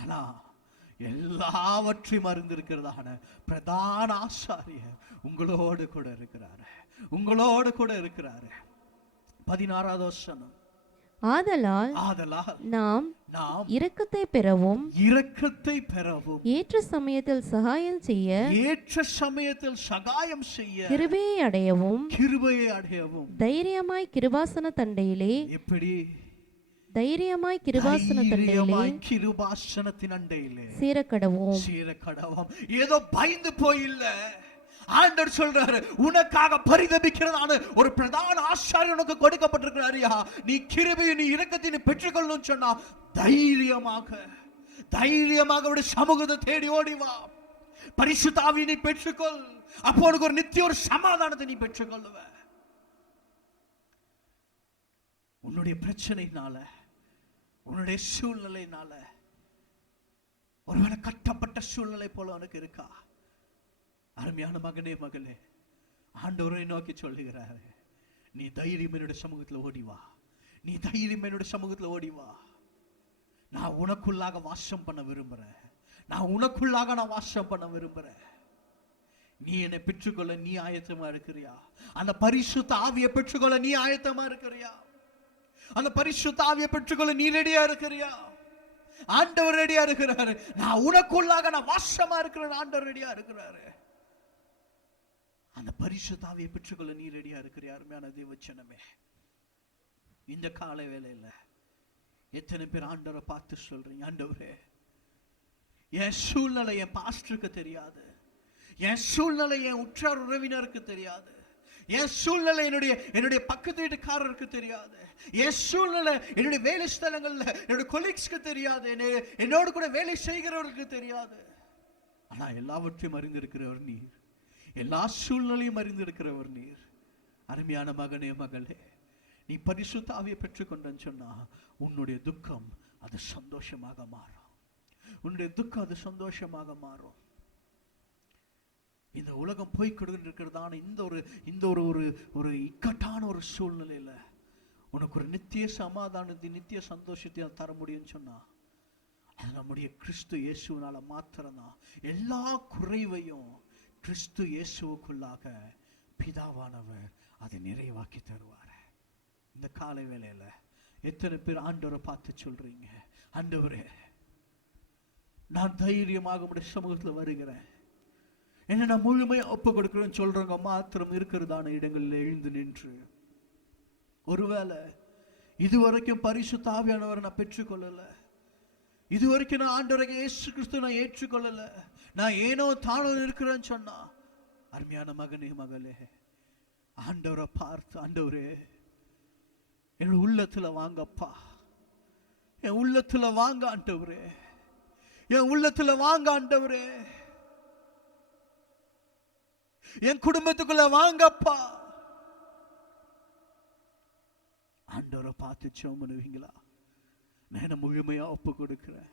ஆனா எல்லாவற்றையும் அறிந்திருக்கிறதான பிரதான ஆசாரியர் உங்களோடு கூட இருக்கிறாரு, உங்களோடு கூட இருக்கிறாரு. 16வது வசனம். ஆதலால் நாம் இரக்கத்தை பெறவும் ஏற்ற சமயத்தில் சகாயம் செய்ய கிருபையை அடையவும் தைரியமாய் கிருபாசன தண்டையிலே கிருபாசனத்தின் அண்டையிலே சீரக்கடவோம். ஏதோ பயந்து போயில்ல, ஆண்டவர் சொல்றாரு, உனக்காக பரிதபிக்கிறதான ஒரு பிரதான ஆசாரியர் உனக்கு கொடுக்கப்பட்டிருக்கிறாரியா, நீ கிருபையை நீ இரக்கத்தை பெற்றுக்கொள்ளணும்னு சொன்னா தைரியமாக அவருடைய சமூகத்தை தேடி ஓடி வா. பரிசுத்த ஆவியை நீ பெற்றுக்கொள். அப்போ உனக்கு ஒரு நித்திய ஒரு சமாதானத்தை நீ பெற்றுக்கொள்ளுவ. உன்னுடைய பிரச்சனைனால, உன்னுடைய சூழ்நிலையினால, ஒருவேளை கட்டப்பட்ட சூழ்நிலை போல உனக்கு இருக்கா? அருமையான மகனே மகளே, ஆண்டவரை நோக்கி சொல்லுகிறாரு, நீ தைரியம் என்னுடைய சமூகத்தில் ஓடிவா, நீ தைரியம் என்னுடைய சமூகத்தில் ஓடிவா. நான் உனக்குள்ளாக வாசம் பண்ண விரும்புறேன், நான் உனக்குள்ளாக வாசம் பண்ண விரும்புறேன். நீ என்னை பெற்றுக்கொள்ள நீ ஆயத்தமா இருக்கிறியா? அந்த பரிசுத்த ஆவியை பெற்றுக்கொள்ள நீ ஆயத்தமா இருக்கிறியா? அந்த பரிசுத்த ஆவியை பெற்றுக்கொள்ள நீ ரெடியா இருக்கிறியா? ஆண்டவர் ரெடியா இருக்கிறாரு. நான் உனக்குள்ளாக நான் வாசமா இருக்கிறேன். ஆண்டவர் ரெடியா இருக்கிறாரு. அந்த பரிசுத்த ஆவியை பெற்றுக்கொள்ள நீ ரெடியா இருக்கிறியா? அருமையான தேவச்சனமே, இந்த கால வேளையில எத்தனை பேர் ஆண்டவரை பார்த்து சொல்றீங்க, ஆண்டவரே என் சூழ்நிலை என் பாஸ்டருக்கு தெரியாது, என் சூழ்நிலை என் உற்றார் உறவினருக்கு தெரியாது, என் சூழ்நிலை என்னுடைய பக்கத்து வீட்டுக்காரருக்கு தெரியாது, என் சூழ்நிலை என்னுடைய வேலை ஸ்தலங்கள்ல என்னுடைய கொலீக்ஸ்க்கு தெரியாது, என்னோடு கூட வேலை செய்கிறவர்களுக்கு தெரியாது. ஆனா எல்லாவற்றையும் அறிந்திருக்கிறவர் நீர், எல்லா சூழ்நிலையும் அறிந்திருக்கிறவர் நீர். அருமையான மகனே மகளே, நீ பரிசுத்த ஆவியை பெற்றுக்கொண்டன்னு சொன்னா உன்னுடைய துக்கம் அது சந்தோஷமாக மாறும். உன்னுடைய துக்கம் அது சந்தோஷமாக மாறும். இந்த உலகம் போய் கொடுக்கிறதான இந்த ஒரு இக்கட்டான ஒரு சூழ்நிலையில உனக்கு ஒரு நித்திய சமாதானத்தை நித்திய சந்தோஷத்தை தர முடியும்னு சொன்னா அது நம்முடைய கிறிஸ்து இயேசுனால மாத்திரம்தான். எல்லா குறைவையும் கிறிஸ்து இயேசுவுக்குள்ளாக பிதாவானவர் அதை நிறைவாக்கி தருவார். இந்த காலை வேளையில எத்தனை பேர் ஆண்டவரை பார்த்து சொல்றீங்க, ஆண்டவரே நான் தைரியமாக உடைய சமூகத்தில் வருகிறேன், என்ன நான் முழுமையா ஒப்பு கொடுக்கிறேன்னு சொல்றவங்க மாத்திரம் இருக்கிறதான இடங்களில் எழுந்து நின்று, ஒருவேளை இதுவரைக்கும் பரிசுத்த ஆவியானவரை நான் பெற்றுக்கொள்ளல, இதுவரைக்கும் நான் ஆண்டவரை இயேசு கிறிஸ்து நான் ஏற்றுக்கொள்ளல, நான் ஏனோ தானோ இருக்கிறேன்னு சொன்னா, அருமையான மகனே மகளே, ஆண்டவரை பார்த்து, ஆண்டவரே என் உள்ளத்துல வாங்கப்பா, என் உள்ளத்துல வாங்க ஆண்டவரே, என் உள்ளத்துல வாங்க ஆண்டவரே, என் குடும்பத்துக்குள்ள வாங்கப்பா. ஆண்டவரை பார்த்து ஜெபம் பண்ணுவீங்களா? நான் என்ன முழுமையா ஒப்பு கொடுக்கிறேன்,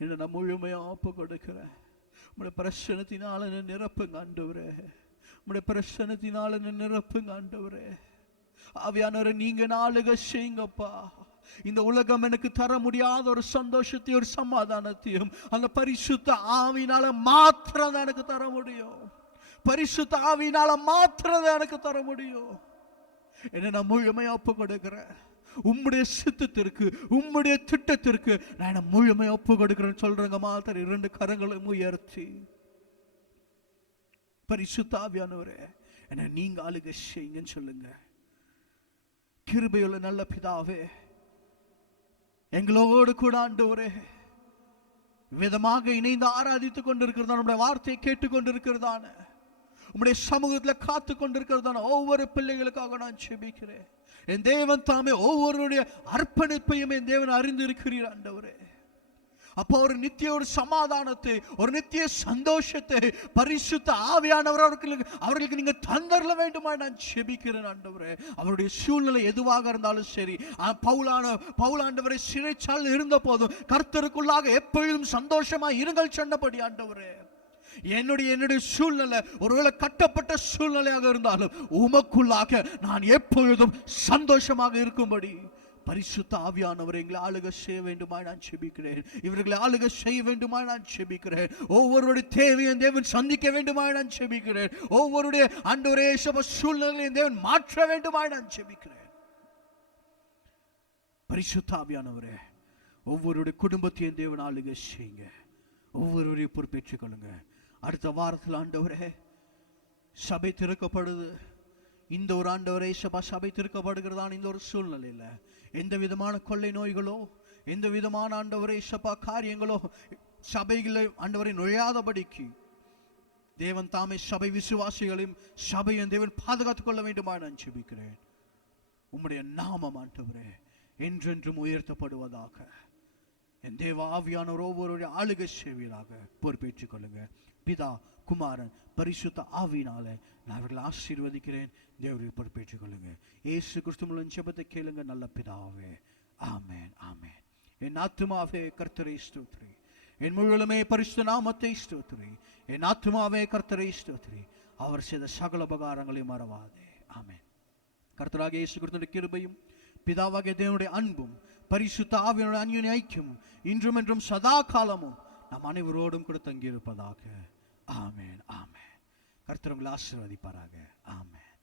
என்ன நான் முழுமையா ஒப்பு கொடுக்கிறேன். உங்களுடைய பிரசனத்தினால நிரப்புங்க ஆண்டவரே, உங்களுடைய பிரசனத்தினால நிரப்புங்க ஆண்டவரே. ஆவியானவரை நீங்க நாளுக செய்யுங்கப்பா. இந்த உலகம் எனக்கு தர முடியாத ஒரு சந்தோஷத்தையும் ஒரு சமாதானத்தையும் அந்த பரிசுத்த ஆவியினால மாத்திரம் தான் எனக்கு தர முடியும். பரிசுத்த ஆவியினால மாத்திரம் தான் எனக்கு தர முடியும். என்ன நான் முழுமையா ஒப்பு கொடுக்கிறேன், உம்முடைய சித்தத்திற்கு உம்முடைய திட்டத்திற்கு நான் முழுமையா ஒப்பு கொடுக்கிறேன்னு சொல்றேங்க மாத்திரம் 2 கரங்களையும் உயர்த்தி, பரிசுத்த ஆவியானவரே என்ன நீங்க ஆளுக செய்யுங்கன்னு சொல்லுங்க. கிருபையுள்ள நல்ல பிதாவே, எங்களோடு கூட ஆண்டவரே விதமாக இணைந்து ஆராதித்துக் கொண்டிருக்கிறதான நம்முடைய வார்த்தையை கேட்டுக் கொண்டிருக்கிறதான உம்முடைய சமூகத்தில் காத்து கொண்டிருக்கிறதான ஒவ்வொரு பிள்ளைகளுக்காக நான் ஜெபிக்கிறேன். என் தேவன் தாமே ஒவ்வொருடைய அர்ப்பணிப்பையும் என் தேவன் அறிந்திருக்கிறீர் ஆண்டவரே. அப்போ ஒரு நித்திய ஒரு சமாதானத்தை ஒரு நித்திய சந்தோஷத்தை பரிசுத்த ஆவியானவர் அவர்களுக்கு நீங்க தந்தரல வேண்டுமா நான் ஜெபிக்கிறேன் ஆண்டவரே. அவருடைய சூழ்நிலை எதுவாக இருந்தாலும் சரி, பவுலாண்டவரை சிறைச்சால் இருந்த போதும் கர்த்தருக்குள்ளாக எப்பொழுதும் சந்தோஷமா இருங்கள் சொன்னபடி ஆண்டவரே, என்னுடைய சூழ்நிலை ஒருவேளை கட்டப்பட்ட சூழ்நிலையாக இருந்தாலும் உமக்குள்ளாக நான் எப்பொழுதும் சந்தோஷமாக இருக்கும்படி பரிசுத்த ஆவியானவர் எங்களை ஆளுக செய்ய வேண்டுமா நான் ஜெபிக்கிறேன். இவர்களை ஆளுக செய்ய வேண்டுமா நான் ஜெபிக்கிறேன். ஒவ்வொருடைய தேவையை தேவன் சந்திக்க வேண்டுமா நான் ஜெபிக்கிறேன். ஒவ்வொருடைய ஆண்டவரே சூழ்நிலையை தேவன் மாற்ற வேண்டுமா நான் ஜெபிக்கிறேன். பரிசுத்த ஆவியானவரே ஒவ்வொருடைய குடும்பத்தையும் தேவன் ஆளுக செய்யுங்க, ஒவ்வொருவரையும் பொறுப்பேற்றுக் கொள்ளுங்க. அடுத்த வாரத்தில் ஆண்டவரே சபை திறக்கப்படுது. இந்த ஒரு ஆண்டவரே சபை திறக்கப்படுகிறதான இந்த ஒரு சூழ்நிலையில எந்த விதமான கொள்ளை நோய்களோ எந்த விதமான ஆண்டவரே காரியங்களோ சபைகளை ஆண்டவரை நுழையாதபடிக்கு தேவன் தாமே சபை விசுவாசிகளையும் சபையும் தேவன் பாதுகாத்துக் கொள்ள வேண்டுமா நான் ஜெபிக்கிறேன். உம்முடைய நாமம் ஆண்டவரே என்றென்றும் உயர்த்தப்படுவதாக. என் தேவ ஆவியானவர் ஒவ்வொருடைய ஆளுகை செய்வீராக பொறுப்பேற்றுக் கொள்ளுங்க. பிதா குமாரன் பரிசுத்த ஆவியினால நான் அவர்களை ஆசீர்வதிக்கிறேன். தேவரை பொறுப்பேற்றுக் கொள்ளுங்க. இயேசு கிறிஸ்துவின் ஜெபத்தை கேளுங்க நல்ல பிதாவே. ஆமென் ஆமென். என் ஆத்துமாவே கர்த்தரை ஸ்தோத்திரி, என் முழுமே பரிசுத்த நாமத்தை ஸ்தோத்திரி. என் ஆத்துமாவே கர்த்தரை ஸ்தோத்திரி, அவர் செய்த சகல உபகாரங்களையும் மறவாதே. ஆமென். கர்த்தராகிய இயேசு கிறிஸ்துவின் கிருபையும் பிதாவாகிய தேவனுடைய அன்பும் பரிசுத்த ஆவியினுடைய அன்யோன்ய ஐக்கியம் இன்றும் என்றும் சதா காலமும் நம் அனைவரோடும் கூட தங்கியிருப்பதாக. ஆமென் ஆமென். கர்த்தர் உங்களை ஆசீர்வதிப்பாராக. ஆமென்.